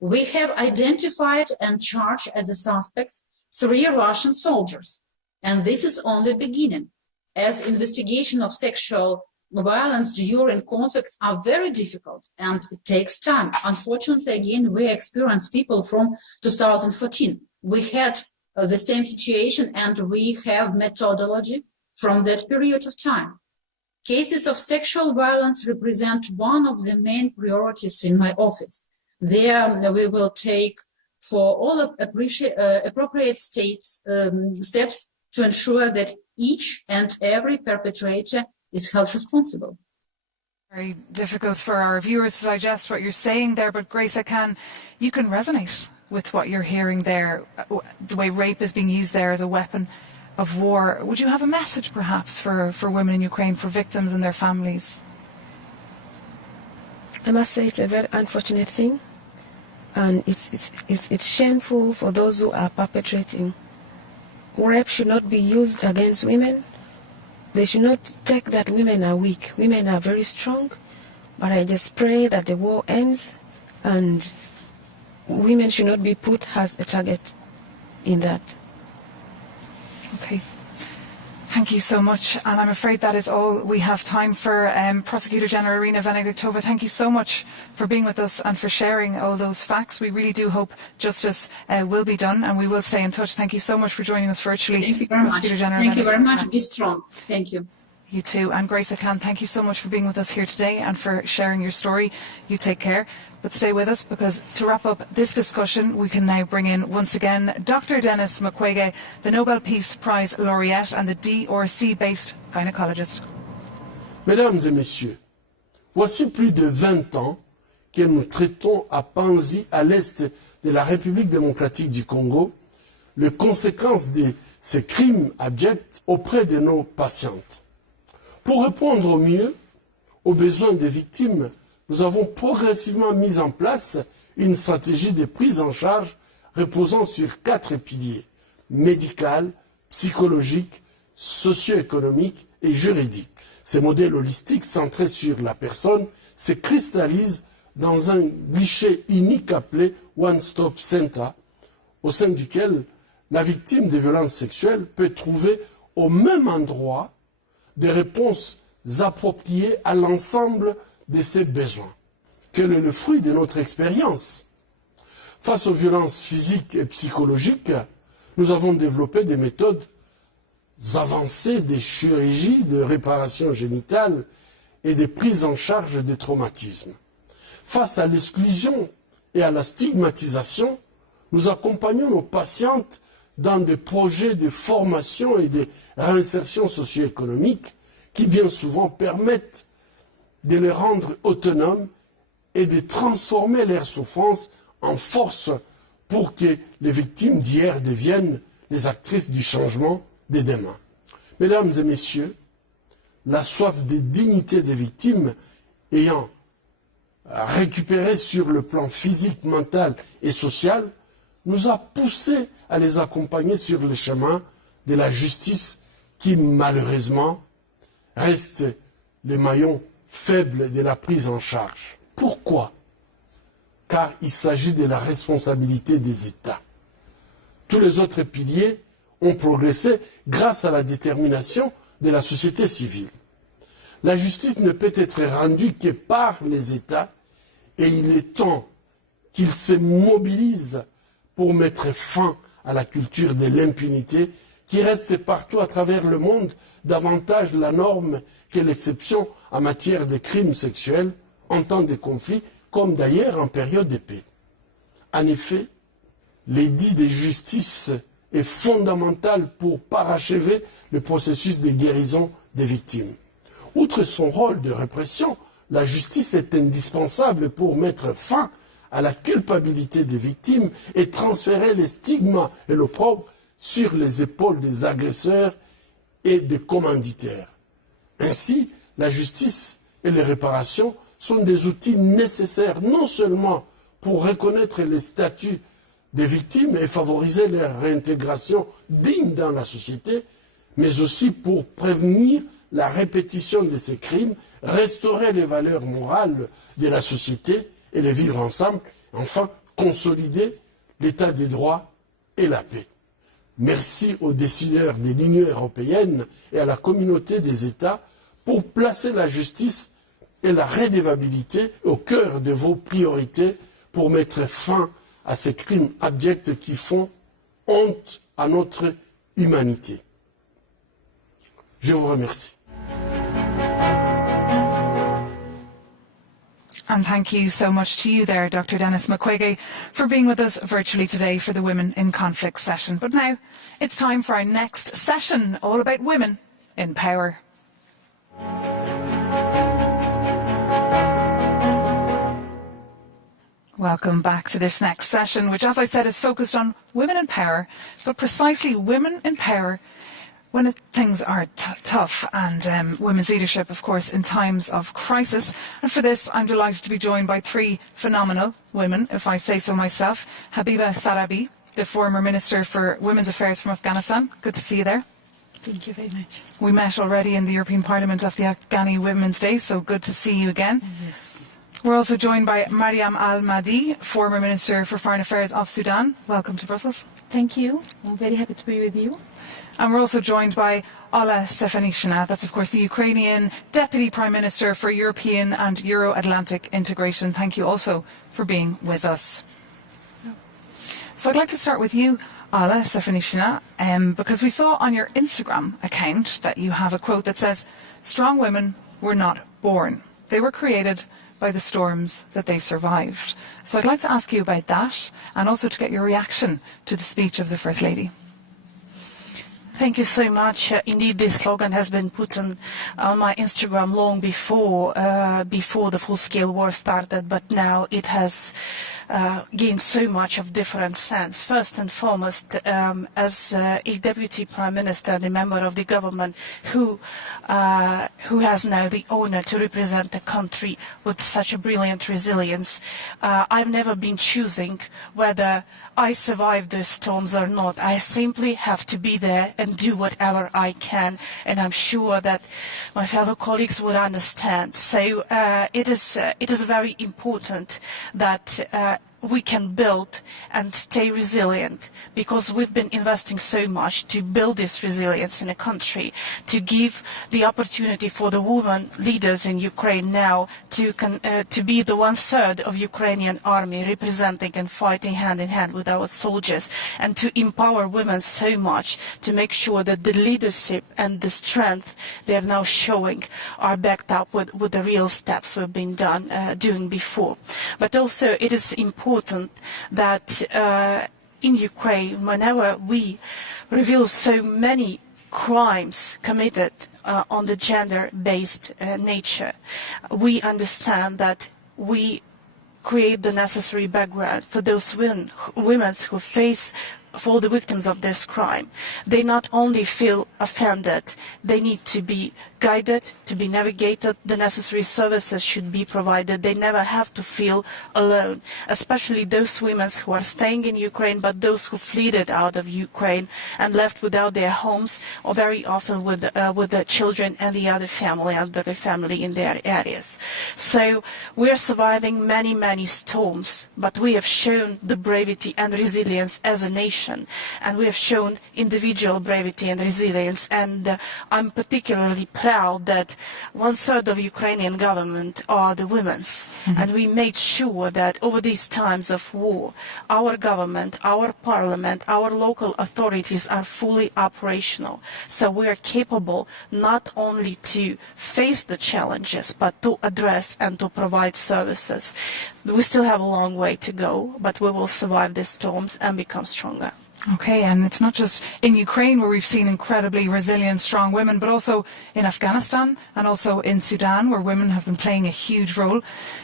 We have identified and charged as a suspects 3 Russian soldiers. And this is only beginning, as investigation of sexual violence during conflict are very difficult and it takes time. Unfortunately, again, we experience people from 2014. We had the same situation and we have methodology from that period of time. Cases of sexual violence represent one of the main priorities in my office. There we will take for all appropriate steps to ensure that each and every perpetrator is held responsible. Very difficult for our viewers to digest what you're saying there, but Grace, you can resonate with what you're hearing there, the way rape is being used there as a weapon of war. Would you have a message perhaps for women in Ukraine, for victims and their families? I must say it's a very unfortunate thing, and it's shameful for those who are perpetrating. Rape should not be used against women. They should not take that women are weak. Women are very strong, but I just pray that the war ends and women should not be put as a target in that. Okay. Thank you so much, and I'm afraid that is all we have time for. Prosecutor General Irina Venediktova, thank you so much for being with us and for sharing all those facts. We really do hope justice will be done, and we will stay in touch. Thank you so much for joining us virtually. Thank you very much. Thank you very much. Be strong. Thank you. You too. And Grace Akan, thank you so much for being with us here today and for sharing your story. You take care. But stay with us, because to wrap up this discussion, we can now bring in once again Dr. Denis Mukwege, the Nobel Peace Prize laureate and the DRC-based gynecologist. Mesdames et messieurs, voici plus de 20 ans que nous traitons à Panzi, à l'est de la République démocratique du Congo, les conséquences de ces crimes abjects auprès de nos patientes. Pour répondre au mieux aux besoins des victimes, nous avons progressivement mis en place une stratégie de prise en charge reposant sur 4 piliers: médical, psychologique, socio-économique et juridique. Ces modèles holistiques centrés sur la personne se cristallisent dans un guichet unique appelé One Stop Center, au sein duquel la victime de violences sexuelles peut trouver au même endroit des réponses appropriées à l'ensemble de ses besoins. Quel est le fruit de notre expérience? Face aux violences physiques et psychologiques, nous avons développé des méthodes avancées de chirurgie, de réparation génitale et de prise en charge des traumatismes. Face à l'exclusion et à la stigmatisation, nous accompagnons nos patientes dans des projets de formation et de réinsertion socio-économique qui bien souvent permettent de les rendre autonomes et de transformer leur souffrance en force pour que les victimes d'hier deviennent les actrices du changement de demain. Mesdames et messieurs, la soif de dignité des victimes ayant récupéré sur le plan physique, mental et social nous a poussés à les accompagner sur le chemin de la justice qui, malheureusement, reste le maillon faible de la prise en charge. Pourquoi? Car il s'agit de la responsabilité des États. Tous les autres piliers ont progressé grâce à la détermination de la société civile. La justice ne peut être rendue que par les États et il est temps qu'ils se mobilisent pour mettre fin à la culture de l'impunité qui reste partout à travers le monde davantage la norme que l'exception en matière de crimes sexuels en temps de conflit, comme d'ailleurs en période de paix. En effet, l'édit de justice est fondamental pour parachever le processus de guérison des victimes. Outre son rôle de répression, la justice est indispensable pour mettre fin à la culpabilité des victimes et transférer les stigmas et l'opprobre sur les épaules des agresseurs et des commanditaires. Ainsi, la justice et les réparations sont des outils nécessaires non seulement pour reconnaître les statuts des victimes et favoriser leur réintégration digne dans la société, mais aussi pour prévenir la répétition de ces crimes, restaurer les valeurs morales de la société et les vivre ensemble, enfin consolider l'état des droits et la paix. Merci aux décideurs de l'Union européenne et à la communauté des États pour placer la justice et la redevabilité au cœur de vos priorités pour mettre fin à ces crimes abjects qui font honte à notre humanité. Je vous remercie. And thank you so much to you there, Dr. Denis Mukwege, for being with us virtually today for the Women in Conflict session. But now it's time for our next session, all about women in power. Welcome back to this next session, which, as I said, is focused on women in power, but precisely women in power when things are tough, and women's leadership, of course, in times of crisis. And for this, I'm delighted to be joined by 3 phenomenal women, if I say so myself. Habiba Sarabi, the former Minister for Women's Affairs from Afghanistan. Good to see you there. Thank you very much. We met already in the European Parliament of the Afghani Women's Day, so good to see you again. Yes. We're also joined by Mariam Al-Mahdi, former Minister for Foreign Affairs of Sudan. Welcome to Brussels. Thank you. I'm very happy to be with you. And we're also joined by Ola Stefanishina, that's of course the Ukrainian Deputy Prime Minister for European and Euro-Atlantic integration. Thank you also for being with us. So I'd like to start with you, Ola Stefanishina, because we saw on your Instagram account that you have a quote that says, "Strong women were not born. They were created by the storms that they survived." So I'd like to ask you about that and also to get your reaction to the speech of the First Lady. Thank you so much. Indeed, this slogan has been put on my Instagram long before the full-scale war started, but now it has gained so much of different sense. First and foremost, as a Deputy Prime Minister and a member of the government who has now the honor to represent a country with such a brilliant resilience, I've never been choosing whether I survive the storms or not. I simply have to be there and do whatever I can, and I'm sure that my fellow colleagues would understand. So it is very important that we can build and stay resilient, because we've been investing so much to build this resilience in a country, to give the opportunity for the women leaders in Ukraine now to be the 1/3 of Ukrainian army representing and fighting hand in hand with our soldiers, and to empower women so much to make sure that the leadership and the strength they are now showing are backed up with the real steps we've been doing before. But also it is important that in Ukraine, whenever we reveal so many crimes committed on the gender-based nature, we understand that we create the necessary background for those women who for the victims of this crime. They not only feel offended, they need to be guided, to be navigated, the necessary services should be provided. They never have to feel alone, especially those women who are staying in Ukraine, but those who fled out of Ukraine and left without their homes, or very often with the children and the other family in their areas. So we are surviving many, many storms, but we have shown the bravery and resilience as a nation, and we have shown individual bravery and resilience, and I'm particularly proud that 1/3 of Ukrainian government are the women's, and we made sure that over these times of war, our government, our parliament, our local authorities are fully operational. So we are capable not only to face the challenges, but to address and to provide services. We still have a long way to go, but we will survive these storms and become stronger. Okay, and it's not just in Ukraine where we've seen incredibly resilient, strong women, but also in Afghanistan and also in Sudan, where women have been playing a huge role.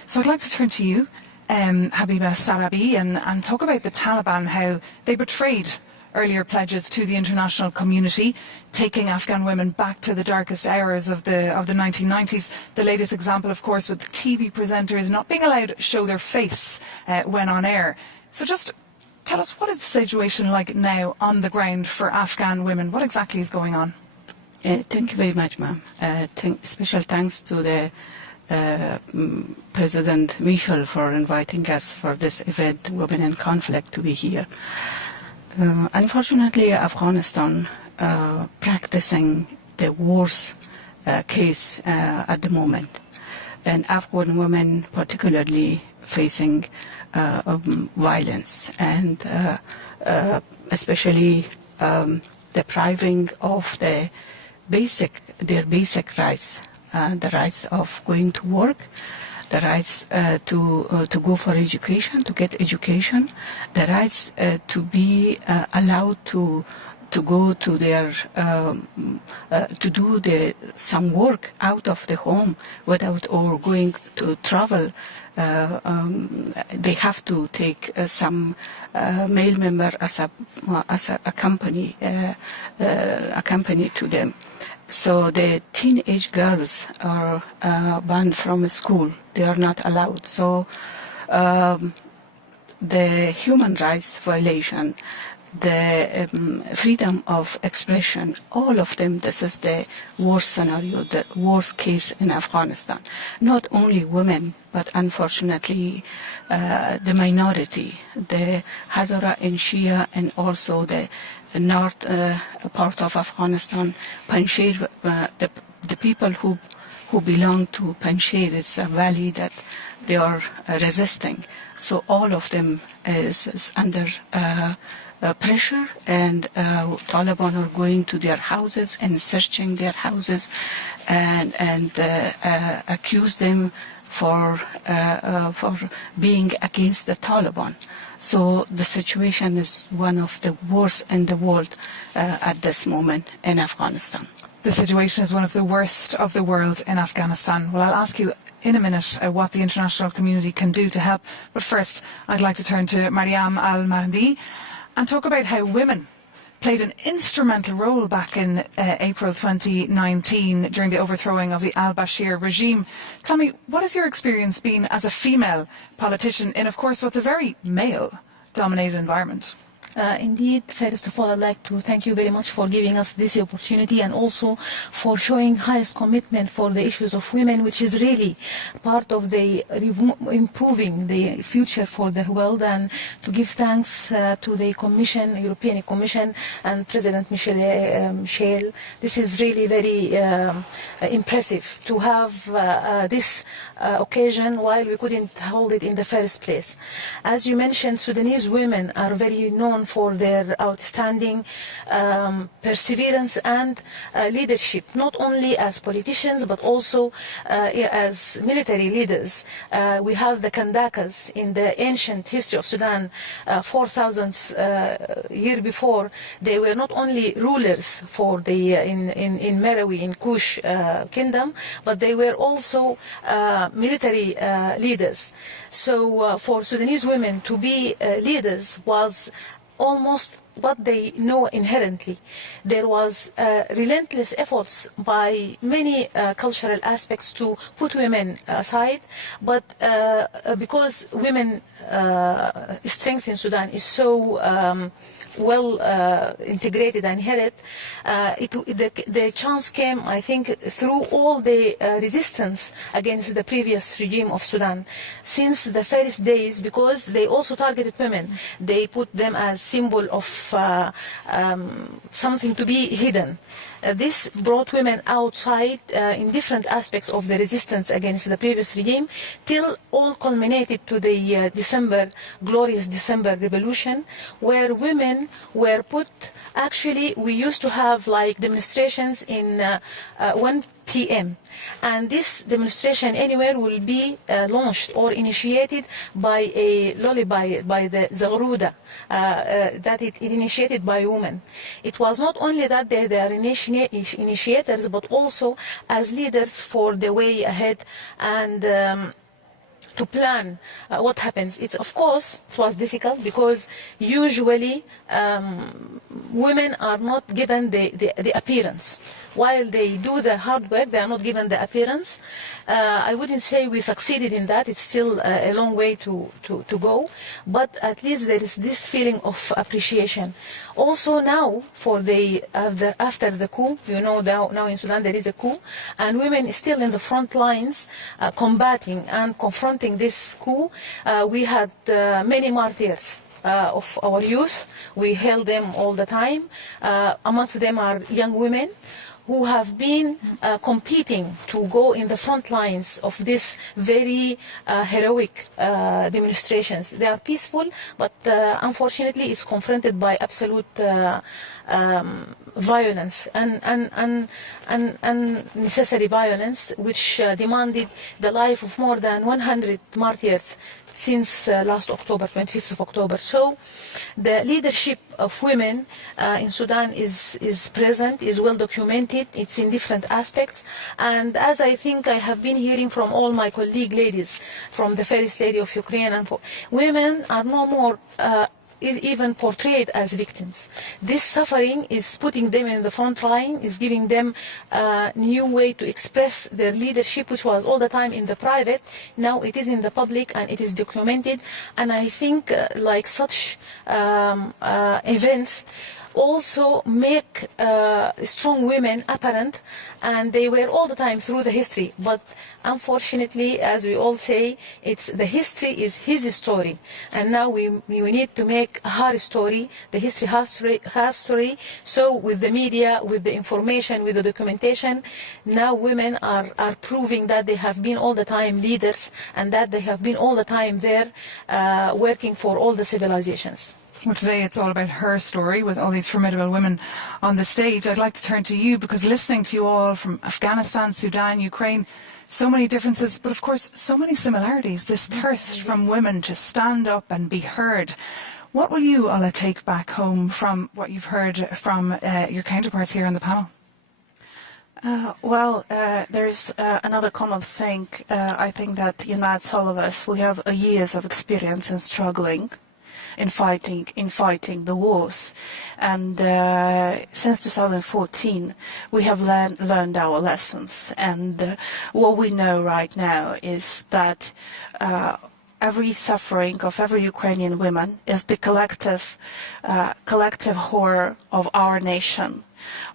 So I'd like to turn to you, Habiba Sarabi, and talk about the Taliban, how they betrayed earlier pledges to the international community, taking Afghan women back to the darkest hours of the 1990s. The latest example, of course, with TV presenters not being allowed to show their face when on air. So just tell us, what is the situation like now on the ground for Afghan women? What exactly is going on? Thank you very much, ma'am. Special thanks to the President Michel for inviting us for this event, Women in Conflict, to be here. Unfortunately, Afghanistan practicing the worst case at the moment, and Afghan women particularly facing violence, and especially depriving of their basic rights, the rights of going to work, the rights to go for education, to get education, the rights to be allowed to go to their to do some work out of the home without or going to travel. They have to take some male member as a company to them. So the teenage girls are banned from school. They are not allowed. So the human rights violation the freedom of expression, all of them, this is the worst scenario, the worst case in Afghanistan. Not only women, but unfortunately the minority, the Hazara and Shia, and also the north part of Afghanistan, Panjshir, the people who belong to Panjshir, it's a valley that they are resisting. So all of them is under pressure, and Taliban are going to their houses and searching their houses and accuse them for being against the Taliban. So the situation is one of the worst in the world at this moment in Afghanistan. The situation is one of the worst of the world in Afghanistan. Well, I'll ask you in a minute what the international community can do to help. But first, I'd like to turn to Mariam Al-Mahdi and talk about how women played an instrumental role back in April 2019 during the overthrowing of the al-Bashir regime. Tell me, what has your experience been as a female politician in, of course, what's a very male-dominated environment? Indeed, first of all, I'd like to thank you very much for giving us this opportunity, and also for showing highest commitment for the issues of women, which is really part of the improving the future for the world, and to give thanks to the Commission, European Commission, and President Michel. This is really very impressive to have this occasion while we couldn't hold it in the first place. As you mentioned, Sudanese women are very known for their outstanding perseverance and leadership, not only as politicians but also as military leaders. We have the Kandakas in the ancient history of Sudan, 4,000 years before. They were not only rulers for the in Merawi, in Kush kingdom, but they were also military leaders. So for Sudanese women to be leaders was almost what they know inherently. There was relentless efforts by many cultural aspects to put women aside, but because women strength in Sudan is so well integrated and inherent, the chance came, I think, through all the resistance against the previous regime of Sudan. Since the first days, because they also targeted women, they put them as symbol of something to be hidden. This brought women outside in different aspects of the resistance against the previous regime, till all culminated to the glorious December revolution, where women were put. Actually, we used to have like demonstrations in 1 p.m. and this demonstration anywhere will be launched or initiated by a lullaby by the Zaghruda, that it initiated by women. It was not only that they are initiators, but also as leaders for the way ahead and to plan what happens. It's, of course, it was difficult because usually women are not given the appearance. While they do the hard work, they are not given the appearance. I wouldn't say we succeeded in that. It's still a long way to go. But at least there is this feeling of appreciation. Also now, for after the coup, you know, now in Sudan there is a coup, and women still in the front lines combating and confronting this coup. We had many martyrs of our youth. We held them all the time. Amongst them are young women who have been competing to go in the front lines of this very heroic demonstrations. They are peaceful, but unfortunately it's confronted by absolute violence and unnecessary violence, which demanded the life of more than 100 martyrs since last October, 25th of October. So the leadership of women in Sudan is present, is well documented, it's in different aspects. And as I think I have been hearing from all my colleague ladies, from the First Lady of Ukraine, and women are no more is even portrayed as victims. This suffering is putting them in the front line, is giving them a new way to express their leadership, which was all the time in the private. Now it is in the public and it is documented. And I think like such events also make strong women apparent, and they were all the time through the history. But unfortunately, as we all say, the history is his story, and now we need to make her story, the history, her story. So with the media, with the information, with the documentation, now women are proving that they have been all the time leaders, and that they have been all the time there working for all the civilizations. Well, today it's all about her story with all these formidable women on the stage. I'd like to turn to you, because listening to you all from Afghanistan, Sudan, Ukraine, so many differences, but of course so many similarities, this thirst from women to stand up and be heard. What will you, Ola, take back home from what you've heard from your counterparts here on the panel? There's another common thing, I think, that unites all of us. We have years of experience in struggling, in fighting the wars, and since 2014 we have learned our lessons, and what we know right now is that every suffering of every Ukrainian woman is the collective horror of our nation.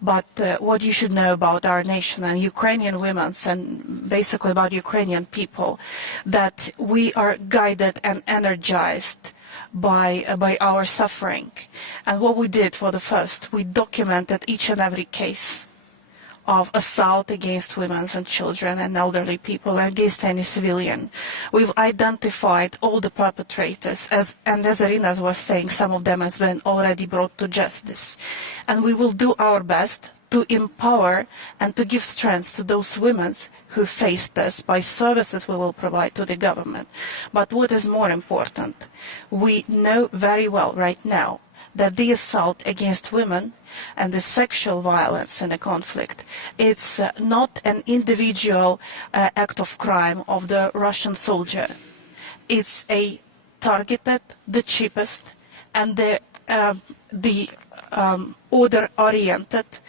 But what you should know about our nation and Ukrainian women, and basically about Ukrainian people, that we are guided and energized by our suffering. And what we did for the first, we documented each and every case of assault against women and children and elderly people, against any civilian. We've identified all the perpetrators, and as Irina was saying, some of them has been already brought to justice. And we will do our best to empower and to give strength to those women who faced this by services we will provide to the government. But what is more important, we know very well right now that the assault against women and the sexual violence in a conflict, it's not an individual act of crime of the Russian soldier. It's a targeted, the cheapest, and the order-oriented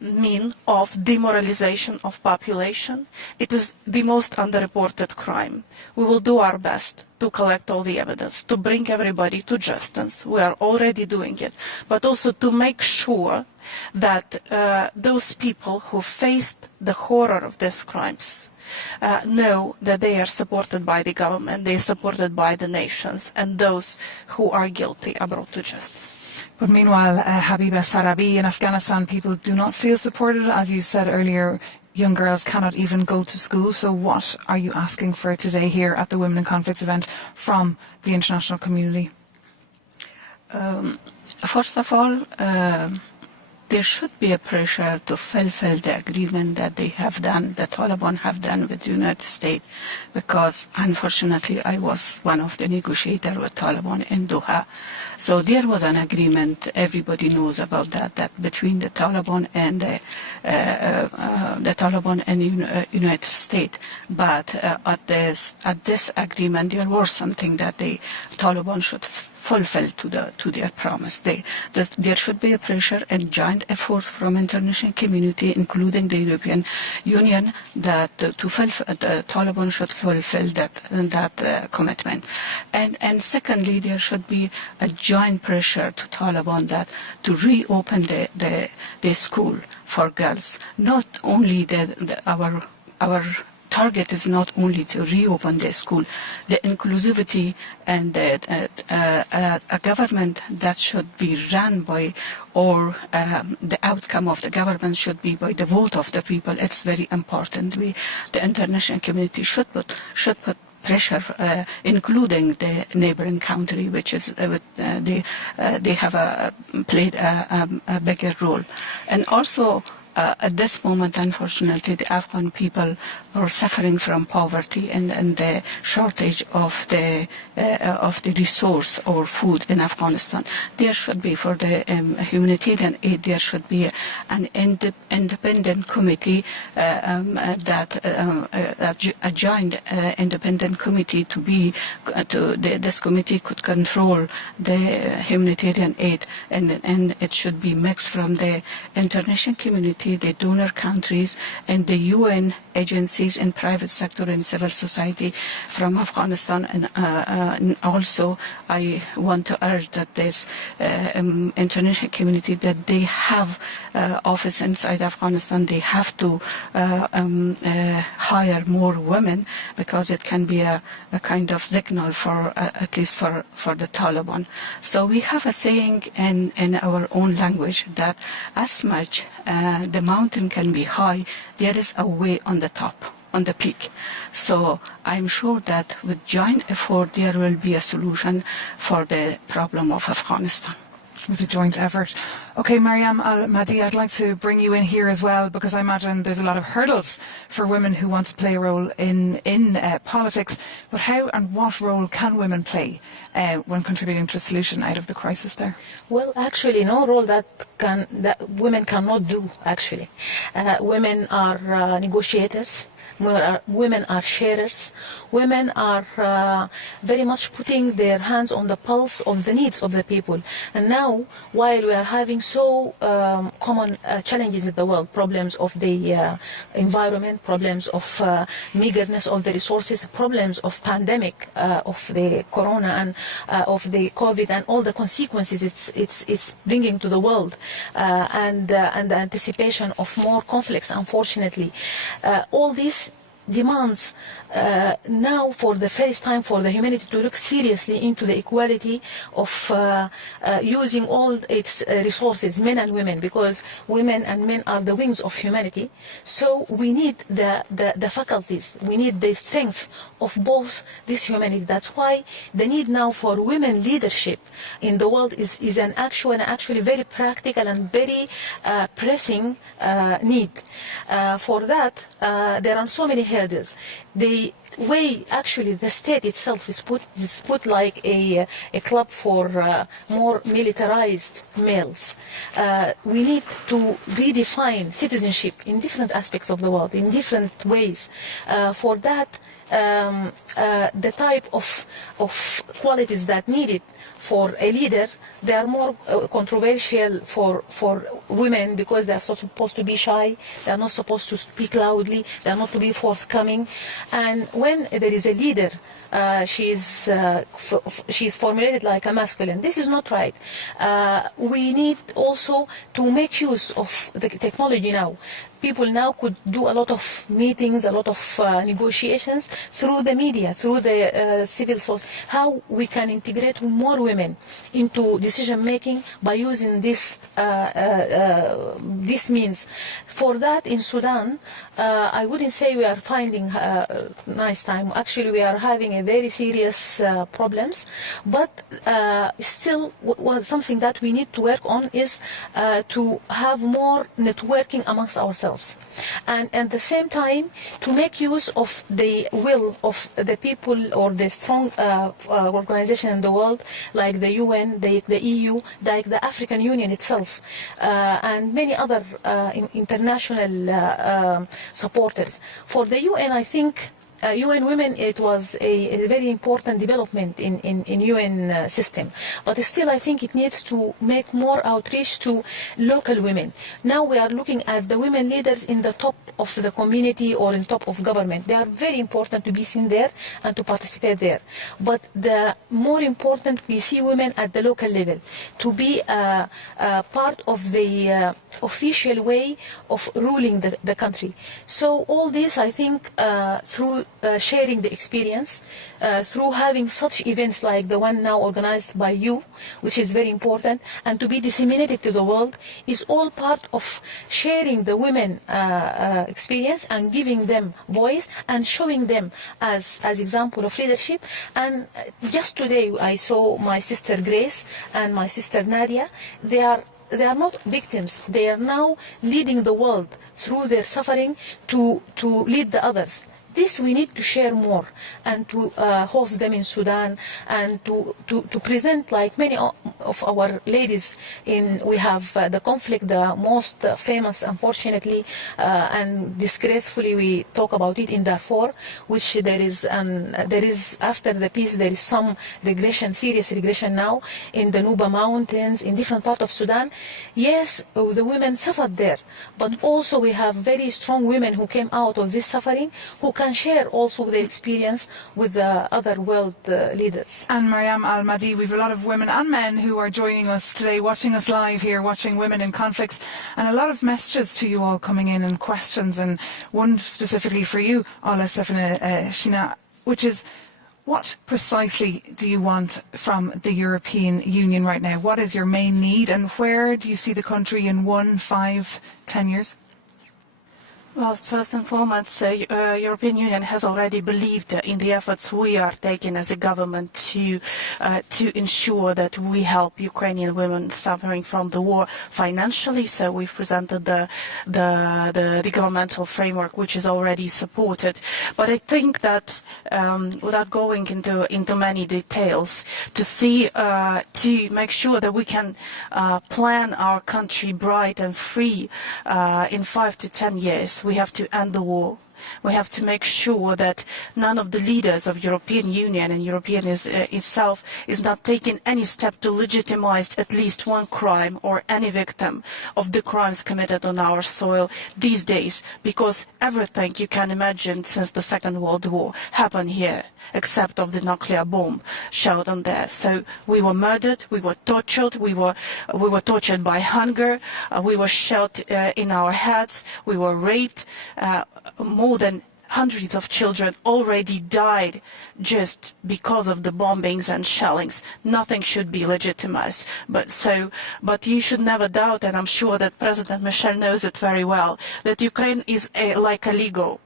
mean of demoralization of population. It is the most underreported crime. We will do our best to collect all the evidence, to bring everybody to justice. We are already doing it, but also to make sure that those people who faced the horror of these crimes know that they are supported by the government, they are supported by the nations, and those who are guilty are brought to justice. But meanwhile, Habiba Sarabi, in Afghanistan, people do not feel supported. As you said earlier, young girls cannot even go to school. So what are you asking for today here at the Women in Conflicts event from the international community? First of all, there should be a pressure to fulfill the agreement that they have done, the Taliban have done with the United States, because unfortunately I was one of the negotiators with Taliban in Doha. So there was an agreement, everybody knows about that between the Taliban and the United States. But at this agreement, there was something that the Taliban should fulfill to their promise. There should be a pressure and joint efforts from international community, including the European Union, that the Taliban should fulfill that commitment. And secondly, there should be a joint pressure to Taliban that to reopen the school for girls. Not only our target is not only to reopen the school, the inclusivity and a government that should be run by, or the outcome of the government should be by the vote of the people. It's very important. The international community should put pressure, including the neighboring country, which is they have played a bigger role, and also at this moment, unfortunately, the Afghan people are suffering from poverty and the shortage of the resource or food in Afghanistan. There should be, for the humanitarian aid, there should be an independent committee a joint independent committee this committee could control the humanitarian aid, and it should be mixed from the international community, the donor countries, and the UN agencies and private sector and civil society from Afghanistan. And also I want to urge that this international community, that they have office inside Afghanistan, they have to hire more women, because it can be a kind of signal for at least for the Taliban. So we have a saying in our own language that as much the mountain can be high, there is a way on the top, on the peak. So I'm sure that with joint effort there will be a solution for the problem of Afghanistan. With a joint effort. Okay, Mariam Al-Mahdi, I'd like to bring you in here as well, because I imagine there's a lot of hurdles for women who want to play a role in politics. But how and what role can women play when contributing to a solution out of the crisis there? Well, actually, no role that women cannot do, actually. Women are negotiators. Women are sharers. Women are very much putting their hands on the pulse of the needs of the people. And now, while we are having so common challenges in the world, problems of the environment, problems of meagerness of the resources, problems of pandemic, of the corona and of the COVID and all the consequences it's bringing to the world, and the anticipation of more conflicts, unfortunately. All these demands now for the first time for the humanity to look seriously into the equality of using all its resources, men and women, because women and men are the wings of humanity. So we need the faculties, we need the strength of both this humanity. That's why the need now for women leadership in the world is an actually very practical and very pressing need. For that, there are so many hurdles. The way actually the state itself is put like a club for more militarized males. We need to redefine citizenship in different aspects of the world, in different ways. For that, the type of qualities that needed for a leader, they are more controversial for women, because they are supposed to be shy, they are not supposed to speak loudly, they are not to be forthcoming. And when there is a leader, she is formulated like a masculine. This is not right. We need also to make use of the technology now. People now could do a lot of meetings, a lot of negotiations through the media, through the civil society. How we can integrate more women into decision making by using this means. For that, in Sudan, I wouldn't say we are finding a nice time. Actually, we are having a very serious problems. But still, something that we need to work on is to have more networking amongst ourselves. And at the same time, to make use of the will of the people or the strong organization in the world, like the UN, the EU, like the African Union itself, and many other international supporters. For the UN, I think UN Women, it was a very important development in UN system. But still, I think it needs to make more outreach to local women. Now we are looking at the women leaders in the top of the community or in top of government. They are very important to be seen there and to participate there. But the more important, we see women at the local level to be part of the official way of ruling the country. So all this, I think, through sharing the experience, through having such events like the one now organized by you, which is very important, and to be disseminated to the world, is all part of sharing the women experience and giving them voice and showing them as example of leadership. And just today I saw my sister Grace and my sister Nadia. They are not victims. They are now leading the world through their suffering to lead the others. This we need to share more and to host them in Sudan and to present, like many of our ladies we have the conflict, the most famous, unfortunately, and disgracefully we talk about it in Darfur, which there is after the peace there is some regression, serious regression now in the Nuba Mountains, in different parts of Sudan. Yes, the women suffered there, but also we have very strong women who came out of this suffering, who can share also their experience with the other world leaders. And Mariam Al-Mahdi, we have a lot of women and men who are joining us today, watching us live here, watching Women in Conflicts, and a lot of messages to you all coming in and questions, and one specifically for you, Ola Stefana Shina, which is, what precisely do you want from the European Union right now? What is your main need, and where do you see the country in 1, 5, 10 years? Well, first and foremost, European Union has already believed in the efforts we are taking as a government to ensure that we help Ukrainian women suffering from the war financially. So we've presented the governmental framework, which is already supported. But I think that without going into many details, to make sure that we can plan our country bright and free in 5 to 10 years. We have to end the war. We have to make sure that none of the leaders of European Union and European itself is not taking any step to legitimize at least one crime or any victim of the crimes committed on our soil these days, because everything you can imagine since the Second World War happened here, except of the nuclear bomb shot on there. So we were murdered, we were tortured, we were tortured by hunger, we were shot in our heads, we were raped. More than hundreds of children already died just because of the bombings and shellings. Nothing should be legitimized. But you should never doubt, and I'm sure that President Michel knows it very well, that Ukraine is like a Lego.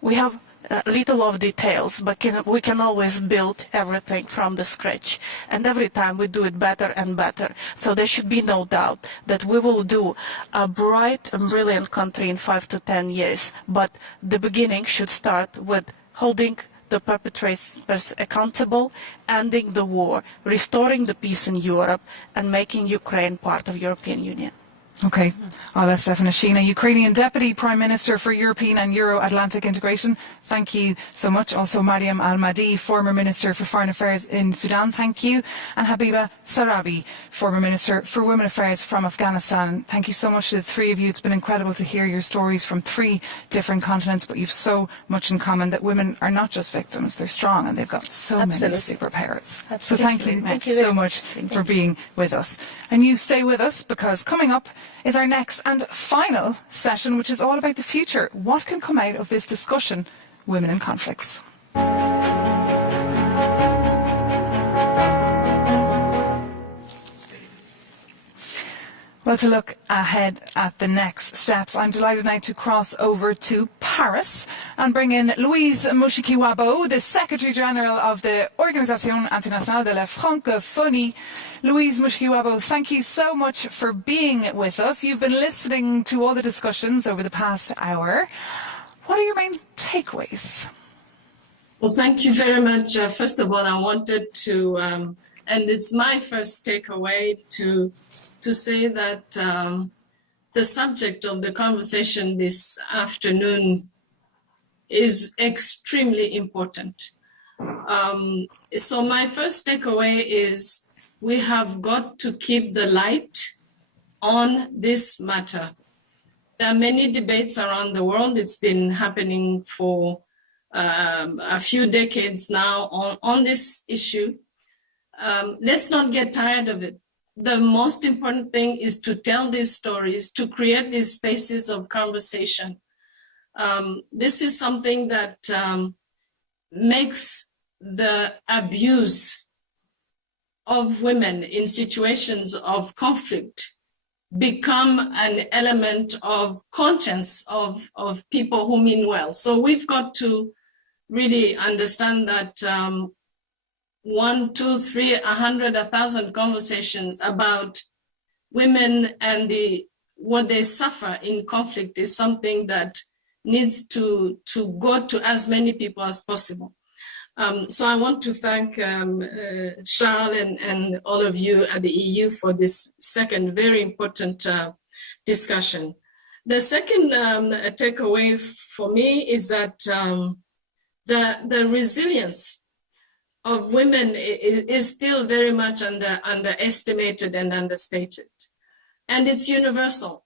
We have little of details, but we can always build everything from the scratch. And every time we do it better and better. So there should be no doubt that we will do a bright and brilliant country in 5 to 10 years. But the beginning should start with holding the perpetrators accountable, ending the war, restoring the peace in Europe, and making Ukraine part of the European Union. Okay, Ola Stefana Shina, Ukrainian Deputy Prime Minister for European and Euro-Atlantic Integration. Thank you so much. Also, Mariam Al-Mahdi, former Minister for Foreign Affairs in Sudan. Thank you. And Habiba Sarabi, former Minister for Women Affairs from Afghanistan. Thank you so much to the three of you. It's been incredible to hear your stories from 3 different continents, but you've so much in common, that women are not just victims, they're strong, and they've got so many superpowers. Absolutely. So thank you so much for being with us. And you stay with us, because coming up is our next and final session, which is all about the future. What can come out of this discussion, Women in Conflicts? Well, to look ahead at the next steps, I'm delighted now to cross over to Paris and bring in Louise Mushikiwabo, the Secretary General of the Organisation Internationale de la Francophonie. Louise Mushikiwabo, thank you so much for being with us. You've been listening to all the discussions over the past hour. What are your main takeaways? Well, thank you very much. First of all, I wanted to, and it's my first takeaway, to say that the subject of the conversation this afternoon is extremely important. So my first takeaway is we have got to keep the light on this matter. There are many debates around the world. It's been happening for a few decades now on this issue. Let's not get tired of it. The most important thing is to tell these stories, to create these spaces of conversation. This is something that makes the abuse of women in situations of conflict become an element of conscience of people who mean well. So we've got to really understand that 1, 2, 3, 100, 1,000 conversations about women and what they suffer in conflict is something that needs to go to as many people as possible. So I want to thank Charles and all of you at the EU for this second very important discussion. The second takeaway for me is that the resilience of women is still very much underestimated and understated. And it's universal.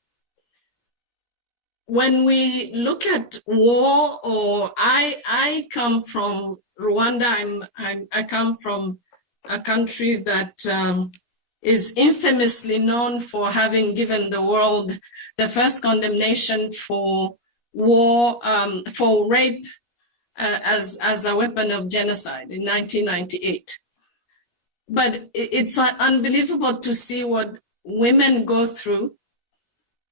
When we look at war, or I come from Rwanda, I come from a country that is infamously known for having given the world the first condemnation for war, for rape as a weapon of genocide in 1998. But it's unbelievable to see what women go through,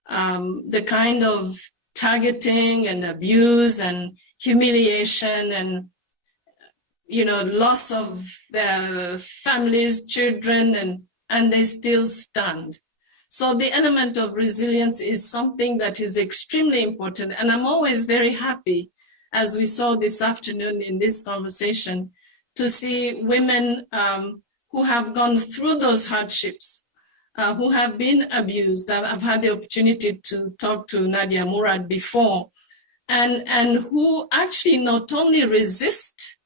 the kind of targeting and abuse and humiliation and, loss of their families, children, and they still stand. So the element of resilience is something that is extremely important. And I'm always very happy, as we saw this afternoon in this conversation, to see women who have gone through those hardships, who have been abused. I've had the opportunity to talk to Nadia Murad before, and who actually not only resist,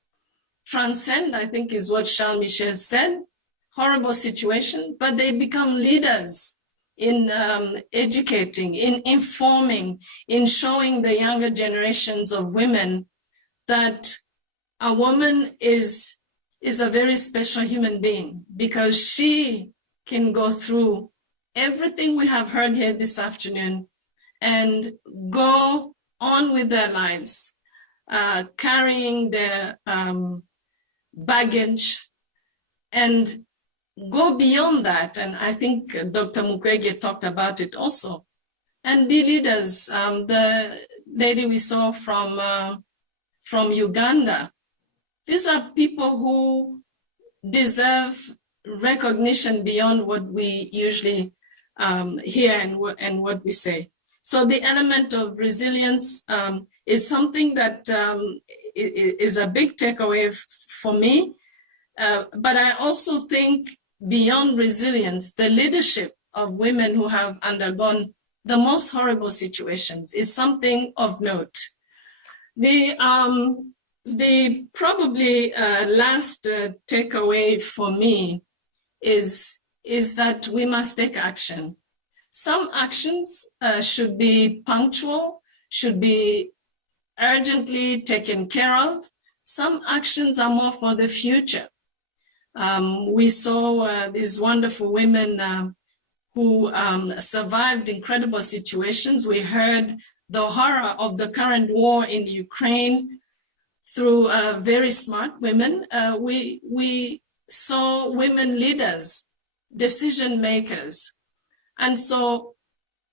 transcend, I think is what Charles Michel said, horrible situation, but they become leaders in educating, in informing, in showing the younger generations of women that a woman is a very special human being, because she can go through everything we have heard here this afternoon and go on with their lives, carrying their baggage, and go beyond that. And I think Dr. Mukwege talked about it also, and be leaders. The lady we saw from Uganda, these are people who deserve recognition beyond what we usually hear and what we say. So the element of resilience is something that is a big takeaway for me. But I also think beyond resilience, the leadership of women who have undergone the most horrible situations is something of note. The probably last takeaway for me is that we must take action. Some actions should be punctual, should be urgently taken care of. Some actions are more for the future. We saw these wonderful women who survived incredible situations. We heard the horror of the current war in Ukraine through very smart women. We saw women leaders, decision makers. And so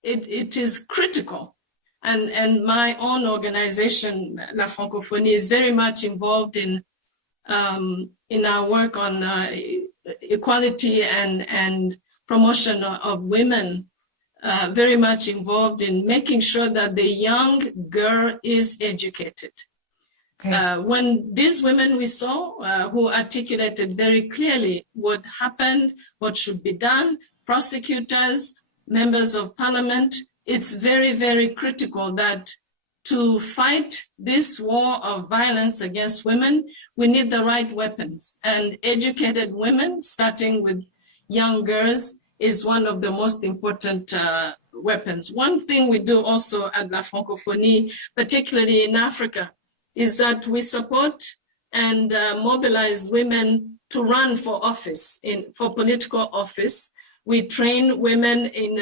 it is critical. And my own organization, La Francophonie, is very much involved in our work on equality and promotion of women, very much involved in making sure that the young girl is educated. Okay. When these women we saw who articulated very clearly what happened, what should be done, prosecutors, members of parliament, it's very, very critical that to fight this war of violence against women, we need the right weapons. And educated women, starting with young girls, is one of the most important weapons. One thing we do also at La Francophonie, particularly in Africa, is that we support and mobilize women to run for office, for political office. We train women in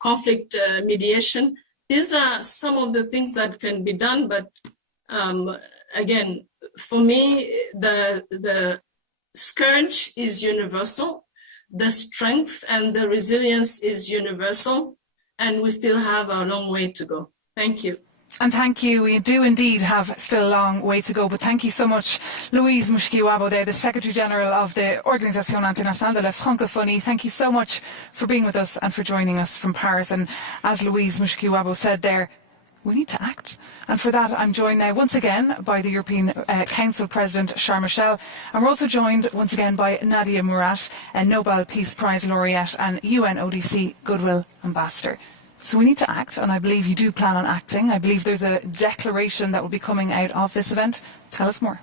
conflict mediation. These are some of the things that can be done, but again, for me, the scourge is universal. The strength and the resilience is universal, and we still have a long way to go. Thank you. And thank you. We do indeed have still a long way to go, but thank you so much, Louise Mushikiwabo there, the Secretary General of the Organisation Internationale de la Francophonie. Thank you so much for being with us and for joining us from Paris. And as Louise Mushikiwabo said there, we need to act. And for that, I'm joined now once again by the European Council President, Charles Michel. And we're also joined once again by Nadia Murad, a Nobel Peace Prize laureate and UNODC Goodwill Ambassador. So we need to act, and I believe you do plan on acting. I believe there's a declaration that will be coming out of this event. Tell us more.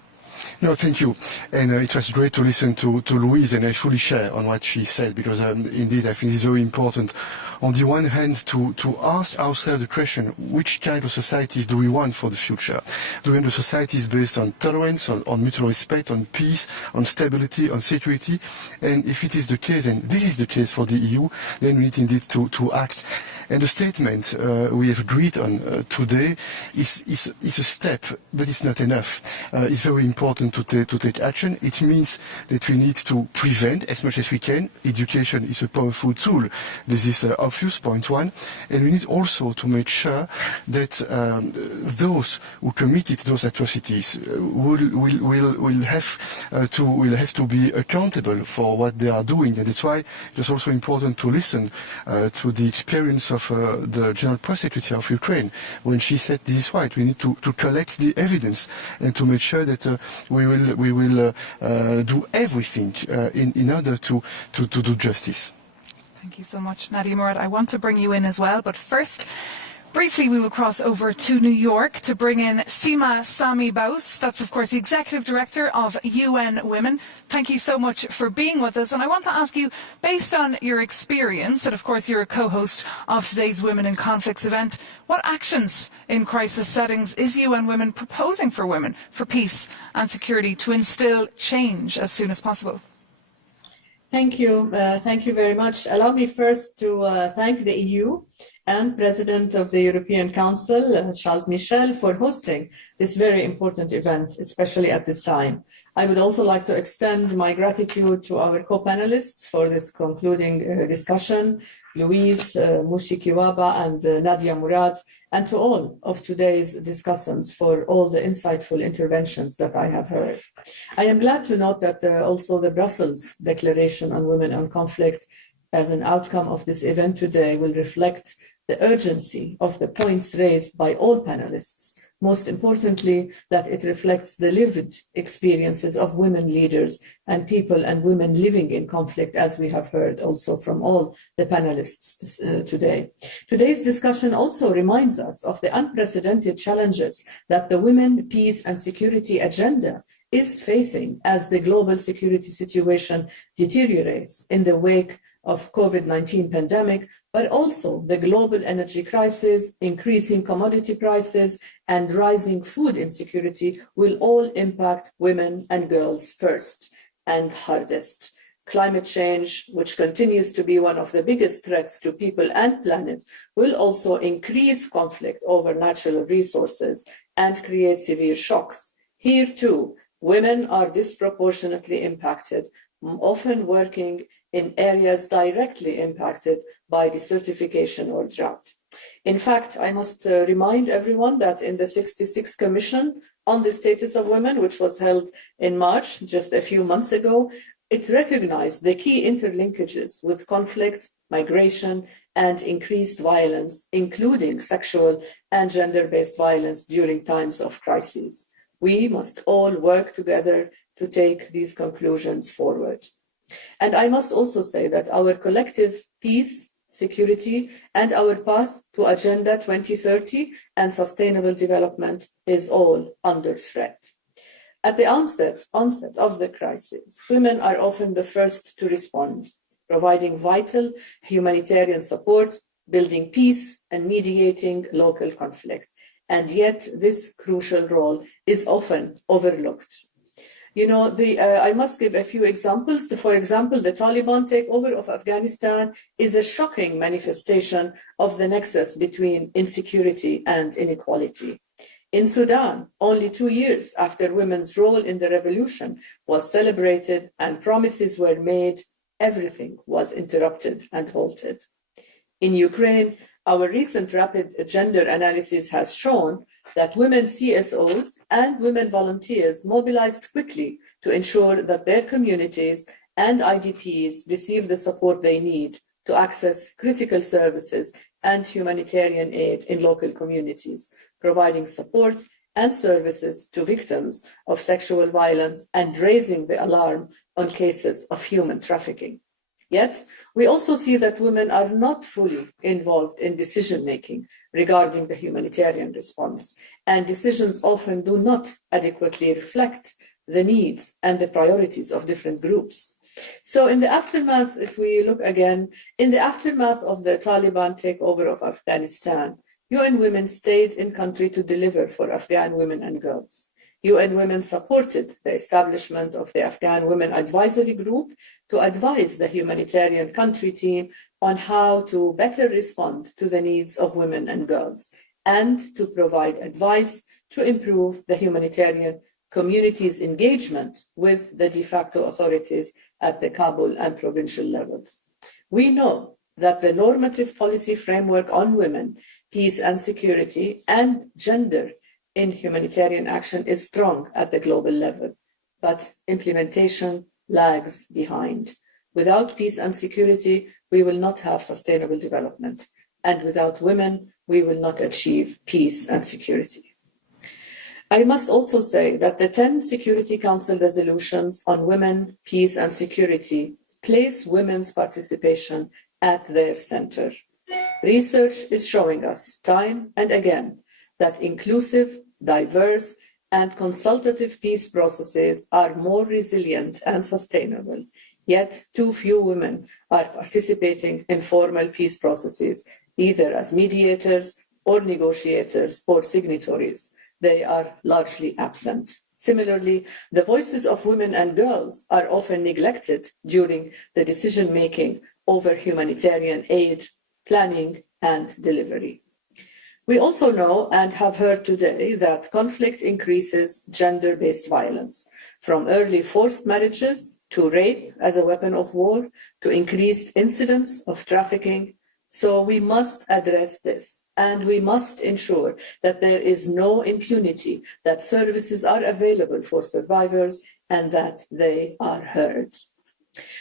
No, thank you. And it was great to listen to Louise, and I fully share on what she said, because indeed I think it's very important, on the one hand, to ask ourselves the question, which kind of societies do we want for the future? Do we want a societies based on tolerance, on mutual respect, on peace, on stability, on security? And if it is the case, and this is the case for the EU, then we need indeed to act. And the statement we have agreed on today is a step, but it's not enough. It's very important to take action. It means that we need to prevent as much as we can. Education is a powerful tool. This is obvious, point one. And we need also to make sure that those who committed those atrocities will have to be accountable for what they are doing. And that's why it's also important to listen to the experience of the General Prosecutor of Ukraine, when she said this is right. We need to collect the evidence and to make sure that we will do everything in order to do justice. Thank you so much, Nadia Murad. I want to bring you in as well, but first, briefly, we will cross over to New York to bring in Sima Sami Baus. That's, of course, the Executive Director of UN Women. Thank you so much for being with us. And I want to ask you, based on your experience, and of course you're a co-host of today's Women in Conflicts event, what actions in crisis settings is UN Women proposing for women, for peace and security, to instill change as soon as possible? Thank you. Thank you very much. Allow me first to thank the EU and President of the European Council, Charles Michel, for hosting this very important event, especially at this time. I would also like to extend my gratitude to our co-panelists for this concluding discussion, Louise Mushikiwabo and Nadia Murad, and to all of today's discussants for all the insightful interventions that I have heard. I am glad to note that also the Brussels Declaration on Women and Conflict, as an outcome of this event today, will reflect the urgency of the points raised by all panelists. Most importantly, that it reflects the lived experiences of women leaders and people and women living in conflict, as we have heard also from all the panelists today. Today's discussion also reminds us of the unprecedented challenges that the women, peace and security agenda is facing as the global security situation deteriorates in the wake of COVID-19 pandemic, but also the global energy crisis, increasing commodity prices, and rising food insecurity will all impact women and girls first and hardest. Climate change, which continues to be one of the biggest threats to people and planet, will also increase conflict over natural resources and create severe shocks. Here too, women are disproportionately impacted, often working in areas directly impacted by desertification or drought. In fact, I must remind everyone that in the 66th Commission on the Status of Women, which was held in March, just a few months ago, it recognized the key interlinkages with conflict, migration, and increased violence, including sexual and gender-based violence during times of crises. We must all work together to take these conclusions forward. And I must also say that our collective peace, security, and our path to Agenda 2030 and sustainable development is all under threat. At the onset of the crisis, women are often the first to respond, providing vital humanitarian support, building peace, and mediating local conflict. And yet this crucial role is often overlooked. You know, I must give a few examples. For example, the Taliban takeover of Afghanistan is a shocking manifestation of the nexus between insecurity and inequality. In Sudan, only 2 years after women's role in the revolution was celebrated and promises were made, everything was interrupted and halted. In Ukraine, Our recent rapid gender analysis has shown that women CSOs and women volunteers mobilized quickly to ensure that their communities and IDPs receive the support they need to access critical services and humanitarian aid in local communities, providing support and services to victims of sexual violence and raising the alarm on cases of human trafficking. Yet, we also see that women are not fully involved in decision-making regarding the humanitarian response, and decisions often do not adequately reflect the needs and the priorities of different groups. So in the aftermath, if we look again, in the aftermath of the Taliban takeover of Afghanistan, UN Women stayed in country to deliver for Afghan women and girls. UN Women supported the establishment of the Afghan Women Advisory Group to advise the humanitarian country team on how to better respond to the needs of women and girls, and to provide advice to improve the humanitarian community's engagement with the de facto authorities at the Kabul and provincial levels. We know that the normative policy framework on women, peace and security, and gender in humanitarian action is strong at the global level, but implementation lags behind. Without peace and security, we will not have sustainable development, and without women, we will not achieve peace and security. I must also say that the 10 Security Council resolutions on women, peace and security place women's participation at their center. Research is showing us time and again that inclusive, diverse, and consultative peace processes are more resilient and sustainable. Yet too few women are participating in formal peace processes, either as mediators or negotiators or signatories. They are largely absent. Similarly, the voices of women and girls are often neglected during the decision-making over humanitarian aid, planning, and delivery. We also know and have heard today that conflict increases gender-based violence, from early forced marriages to rape as a weapon of war to increased incidents of trafficking. So we must address this, and we must ensure that there is no impunity, that services are available for survivors, and that they are heard.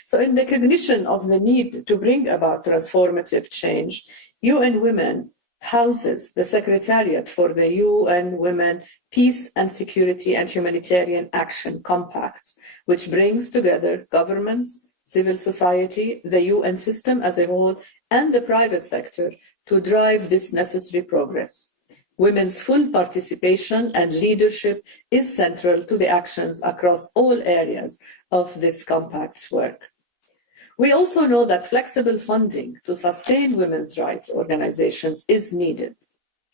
So in recognition of the need to bring about transformative change, UN Women houses the Secretariat for the UN Women Peace and Security and Humanitarian Action Compact, which brings together governments, civil society, the UN system as a whole, and the private sector to drive this necessary progress. Women's full participation and leadership is central to the actions across all areas of this compact's work. We also know that flexible funding to sustain women's rights organizations is needed.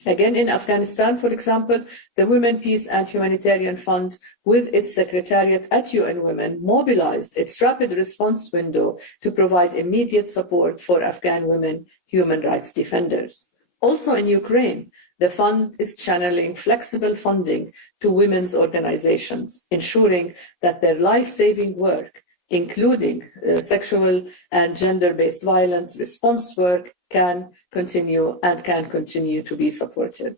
Again, in Afghanistan, for example, the Women, Peace and Humanitarian Fund, with its secretariat at UN Women, mobilized its rapid response window to provide immediate support for Afghan women human rights defenders. Also in Ukraine, the fund is channeling flexible funding to women's organizations, ensuring that their life-saving work, including sexual and gender-based violence response work, can continue to be supported.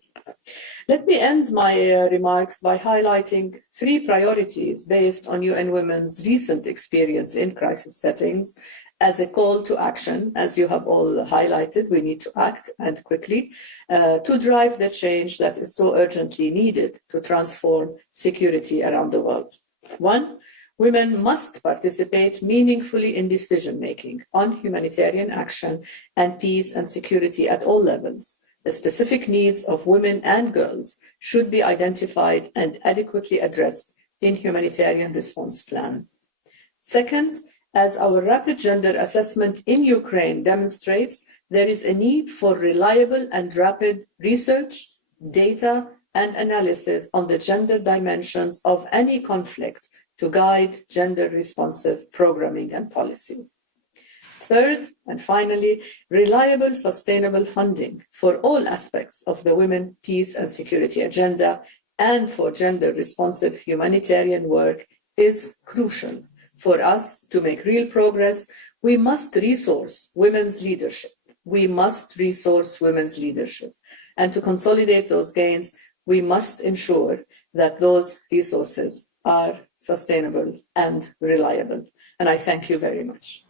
Let me end my remarks by highlighting 3 priorities based on UN Women's recent experience in crisis settings as a call to action. As you have all highlighted, we need to act, and quickly, to drive the change that is so urgently needed to transform security around the world. 1, women must participate meaningfully in decision-making on humanitarian action and peace and security at all levels. The specific needs of women and girls should be identified and adequately addressed in humanitarian response plan. Second, as our rapid gender assessment in Ukraine demonstrates, there is a need for reliable and rapid research, data, and analysis on the gender dimensions of any conflict to guide gender-responsive programming and policy. Third, and finally, reliable, sustainable funding for all aspects of the women, peace, and security agenda and for gender-responsive humanitarian work is crucial. For us to make real progress, we must resource women's leadership, we must resource women's leadership. And to consolidate those gains, we must ensure that those resources are sustainable and reliable. And I thank you very much.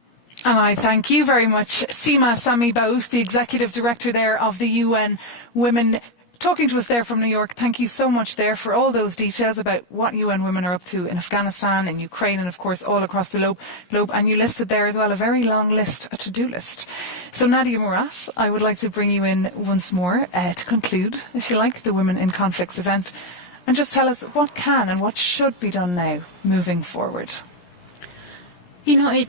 And I thank you very much, Seema Sami Baous, the Executive Director there of the UN Women, talking to us there from New York. Thank you so much there for all those details about what UN Women are up to in Afghanistan, in Ukraine, and of course all across the globe. And you listed there as well a very long list, a to-do list. So Nadia Murad, I would like to bring you in once more to conclude, if you like, the Women in Conflicts event, and just tell us what can and what should be done now moving forward. You know,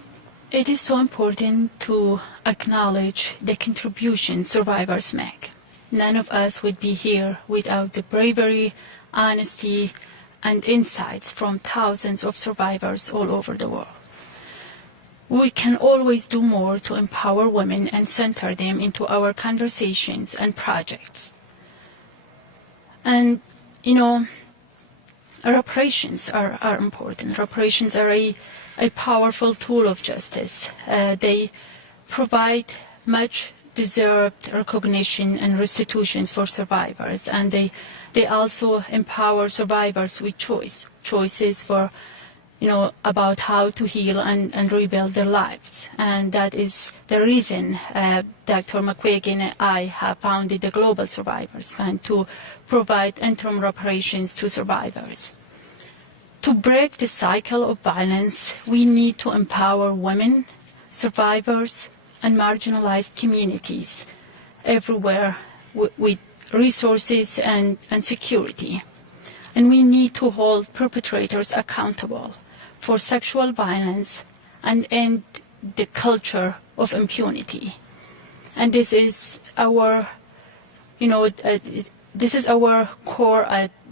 it is so important to acknowledge the contribution survivors make. None of us would be here without the bravery, honesty, and insights from thousands of survivors all over the world. We can always do more to empower women and center them into our conversations and projects. And, you know, reparations are important. Reparations are a powerful tool of justice. They provide much deserved recognition and restitutions for survivors, and they also empower survivors with choices for, you know, about how to heal and rebuild their lives. And that is the reason Dr. McQuigg and I have founded the Global Survivors Fund, to provide interim reparations to survivors. To break the cycle of violence, we need to empower women, survivors, and marginalized communities everywhere with resources and security. And we need to hold perpetrators accountable for sexual violence and end the culture of impunity. And this is our, you know, this is our core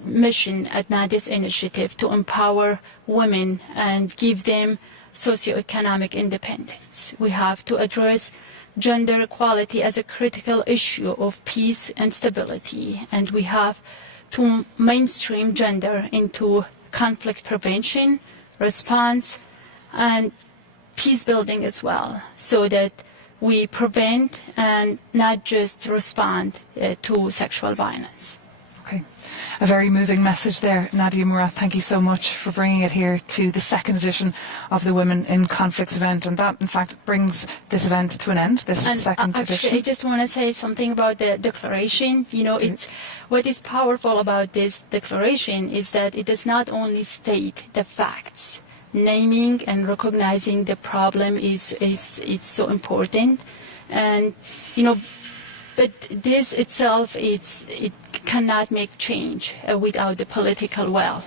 mission at Nadia's initiative, to empower women and give them socioeconomic independence. We have to address gender equality as a critical issue of peace and stability, and we have to mainstream gender into conflict prevention, response, and peace building as well, so that we prevent and not just respond to sexual violence. Okay. A very moving message there, Nadia Murad. Thank you so much for bringing it here to the second edition of the Women in Conflicts event. And that, in fact, brings this event to an end, this second edition. I just want to say something about the declaration. You know, what is powerful about this declaration is that it does not only state the facts. Naming and recognizing the problem is so important. And, you know, but this itself, it cannot make change without the political will.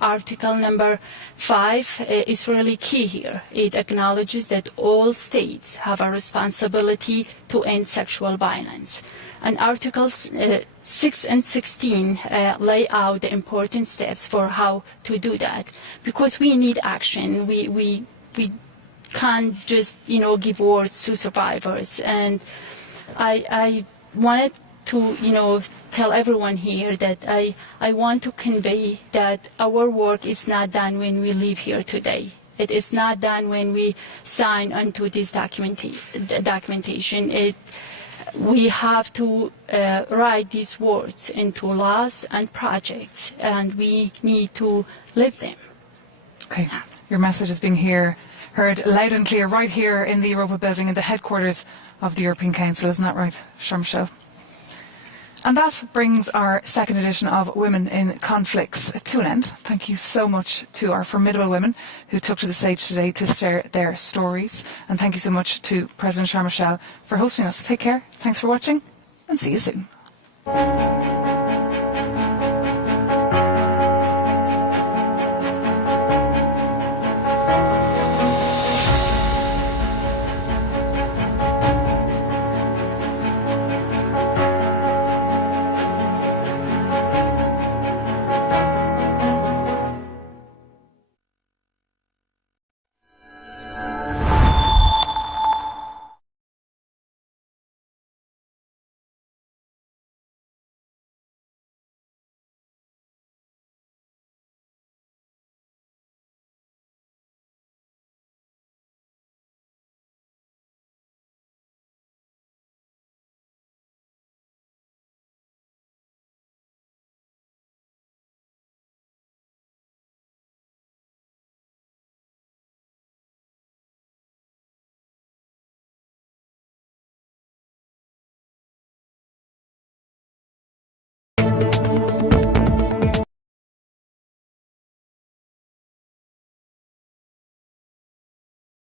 Article number 5 is really key here. It acknowledges that all states have a responsibility to end sexual violence. And Articles 6 and 16 lay out the important steps for how to do that, because we need action. We can't just, you know, give words to survivors. And I wanted to, you know, tell everyone here that I want to convey that our work is not done when we leave here today. It is not done when we sign onto this documentation. We have to write these words into laws and projects, and we need to live them. Okay, your message is being heard loud and clear right here in the Europa building, in the headquarters of the European Council. Isn't that right, Sharm? And that brings our second edition of Women in Conflicts to an end. Thank you so much to our formidable women who took to the stage today to share their stories. And thank you so much to President Sharm for hosting us. Take care, thanks for watching, and see you soon. you.